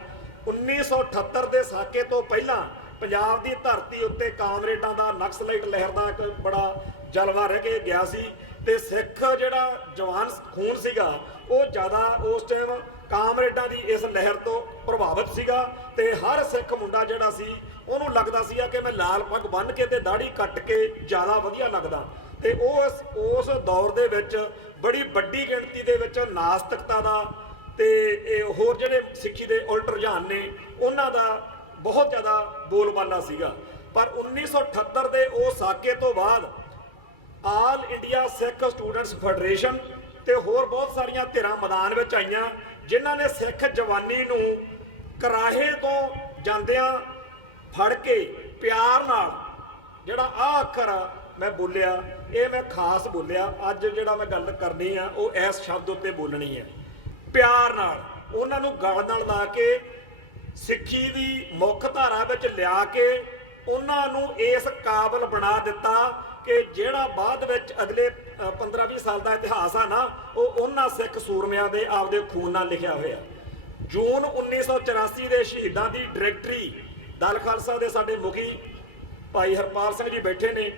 1978 ਦੇ ਸਾਕੇ ਤੋਂ ਪਹਿਲਾਂ ਪੰਜਾਬ ਦੀ ਧਰਤੀ ਉੱਤੇ ਕਾਮਰੇਡਾਂ ਦਾ, ਨਕਸਲਾਈਟ ਲਹਿਰ ਦਾ ਇੱਕ ਬੜਾ ਜਲਵਾ ਰਹਿ ਕੇ ਗਿਆ ਸੀ ਤੇ ਸਿੱਖ ਜਿਹੜਾ ਜਵਾਨ ਖੂਨ ਸੀਗਾ ਉਹ ਜ਼ਿਆਦਾ ਉਸ ਟਾਈਮ ਕਾਮਰੇਡਾਂ ਦੀ ਇਸ ਲਹਿਰ ਤੋਂ ਪ੍ਰਭਾਵਿਤ ਸੀਗਾ। ਤੇ ਹਰ ਸਿੱਖ ਮੁੰਡਾ ਜਿਹੜਾ ਸੀ ਉਹਨੂੰ ਲੱਗਦਾ ਸੀਗਾ ਕਿ ਮੈਂ ਲਾਲ ਪੱਗ ਬੰਨ੍ਹ ਕੇ ਤੇ ਦਾੜੀ ਕੱਟ ਕੇ ਜ਼ਿਆਦਾ ਵਧੀਆ ਲੱਗਦਾ। ਤੇ ਉਸ ਦੌਰ ਦੇ ਵਿੱਚ ਬੜੀ ਵੱਡੀ ਗਿਣਤੀ ਦੇ ਵਿੱਚ ਨਾਸਤਿਕਤਾ ਦਾ ਤੇ ਹੋਰ ਜਿਹੜੇ ਸਿੱਖੀ ਦੇ ਉਲਟ ਰੁਝਾਨ ਨੇ ਉਹਨਾਂ ਦਾ ਬਹੁਤ ਜ਼ਿਆਦਾ ਬੋਲਬਾਲਾ ਸੀਗਾ। ਪਰ 1978 ਦੇ ਉਹ ਸਾਕੇ ਤੋਂ ਬਾਅਦ ਆਲ ਇੰਡੀਆ ਸਿੱਖ ਸਟੂਡੈਂਟਸ ਫੈਡਰੇਸ਼ਨ ਤੇ ਹੋਰ ਬਹੁਤ ਸਾਰੀਆਂ ਧਿਰਾਂ ਮੈਦਾਨ ਵਿੱਚ ਆਈਆਂ, ਜਿਨ੍ਹਾਂ ਨੇ ਸਿੱਖ ਜਵਾਨੀ ਨੂੰ ਕਰਾਹੇ ਤੋਂ ਜਾਂਦਿਆਂ ਫੜ ਕੇ ਪਿਆਰ ਨਾਲ, ਜਿਹੜਾ ਆਹ ਅੱਖਰ ਮੈਂ ਬੋਲਿਆ ਇਹ ਮੈਂ ਖਾਸ ਬੋਲਿਆ, ਅੱਜ ਜਿਹੜਾ ਮੈਂ ਗੱਲ ਕਰਨੀ ਆ ਉਹ ਇਸ ਸ਼ਬਦ ਉੱਤੇ ਬੋਲਣੀ ਹੈ, ਪਿਆਰ ਨਾਲ ਉਹਨਾਂ ਨੂੰ ਗਲ ਨਾਲ ਲਾ ਕੇ ਸਿੱਖੀ ਦੀ ਮੁੱਖ ਧਾਰਾ ਵਿੱਚ ਲਿਆ ਕੇ ਉਹਨਾਂ ਨੂੰ ਇਸ ਕਾਬਲ ਬਣਾ ਦਿੱਤਾ ਕਿ ਜਿਹੜਾ ਬਾਅਦ ਵਿੱਚ ਅਗਲੇ 15-20 ਸਾਲ ਦਾ ਇਤਿਹਾਸ ਆ ਨਾ, ਉਹ ਉਹਨਾਂ ਸਿੱਖ ਸੂਰਮਿਆਂ ਦੇ ਆਪਦੇ ਖੂਨ ਨਾਲ ਲਿਖਿਆ ਹੋਇਆ। ਜੂਨ 1984 ਦੇ ਸ਼ਹੀਦਾਂ ਦੀ ਡਾਇਰੈਕਟਰੀ ਦਲ ਖਾਲਸਾ ਦੇ ਸਾਡੇ ਮੁਖੀ ਭਾਈ ਹਰਪਾਲ ਸਿੰਘ ਜੀ ਬੈਠੇ ਨੇ।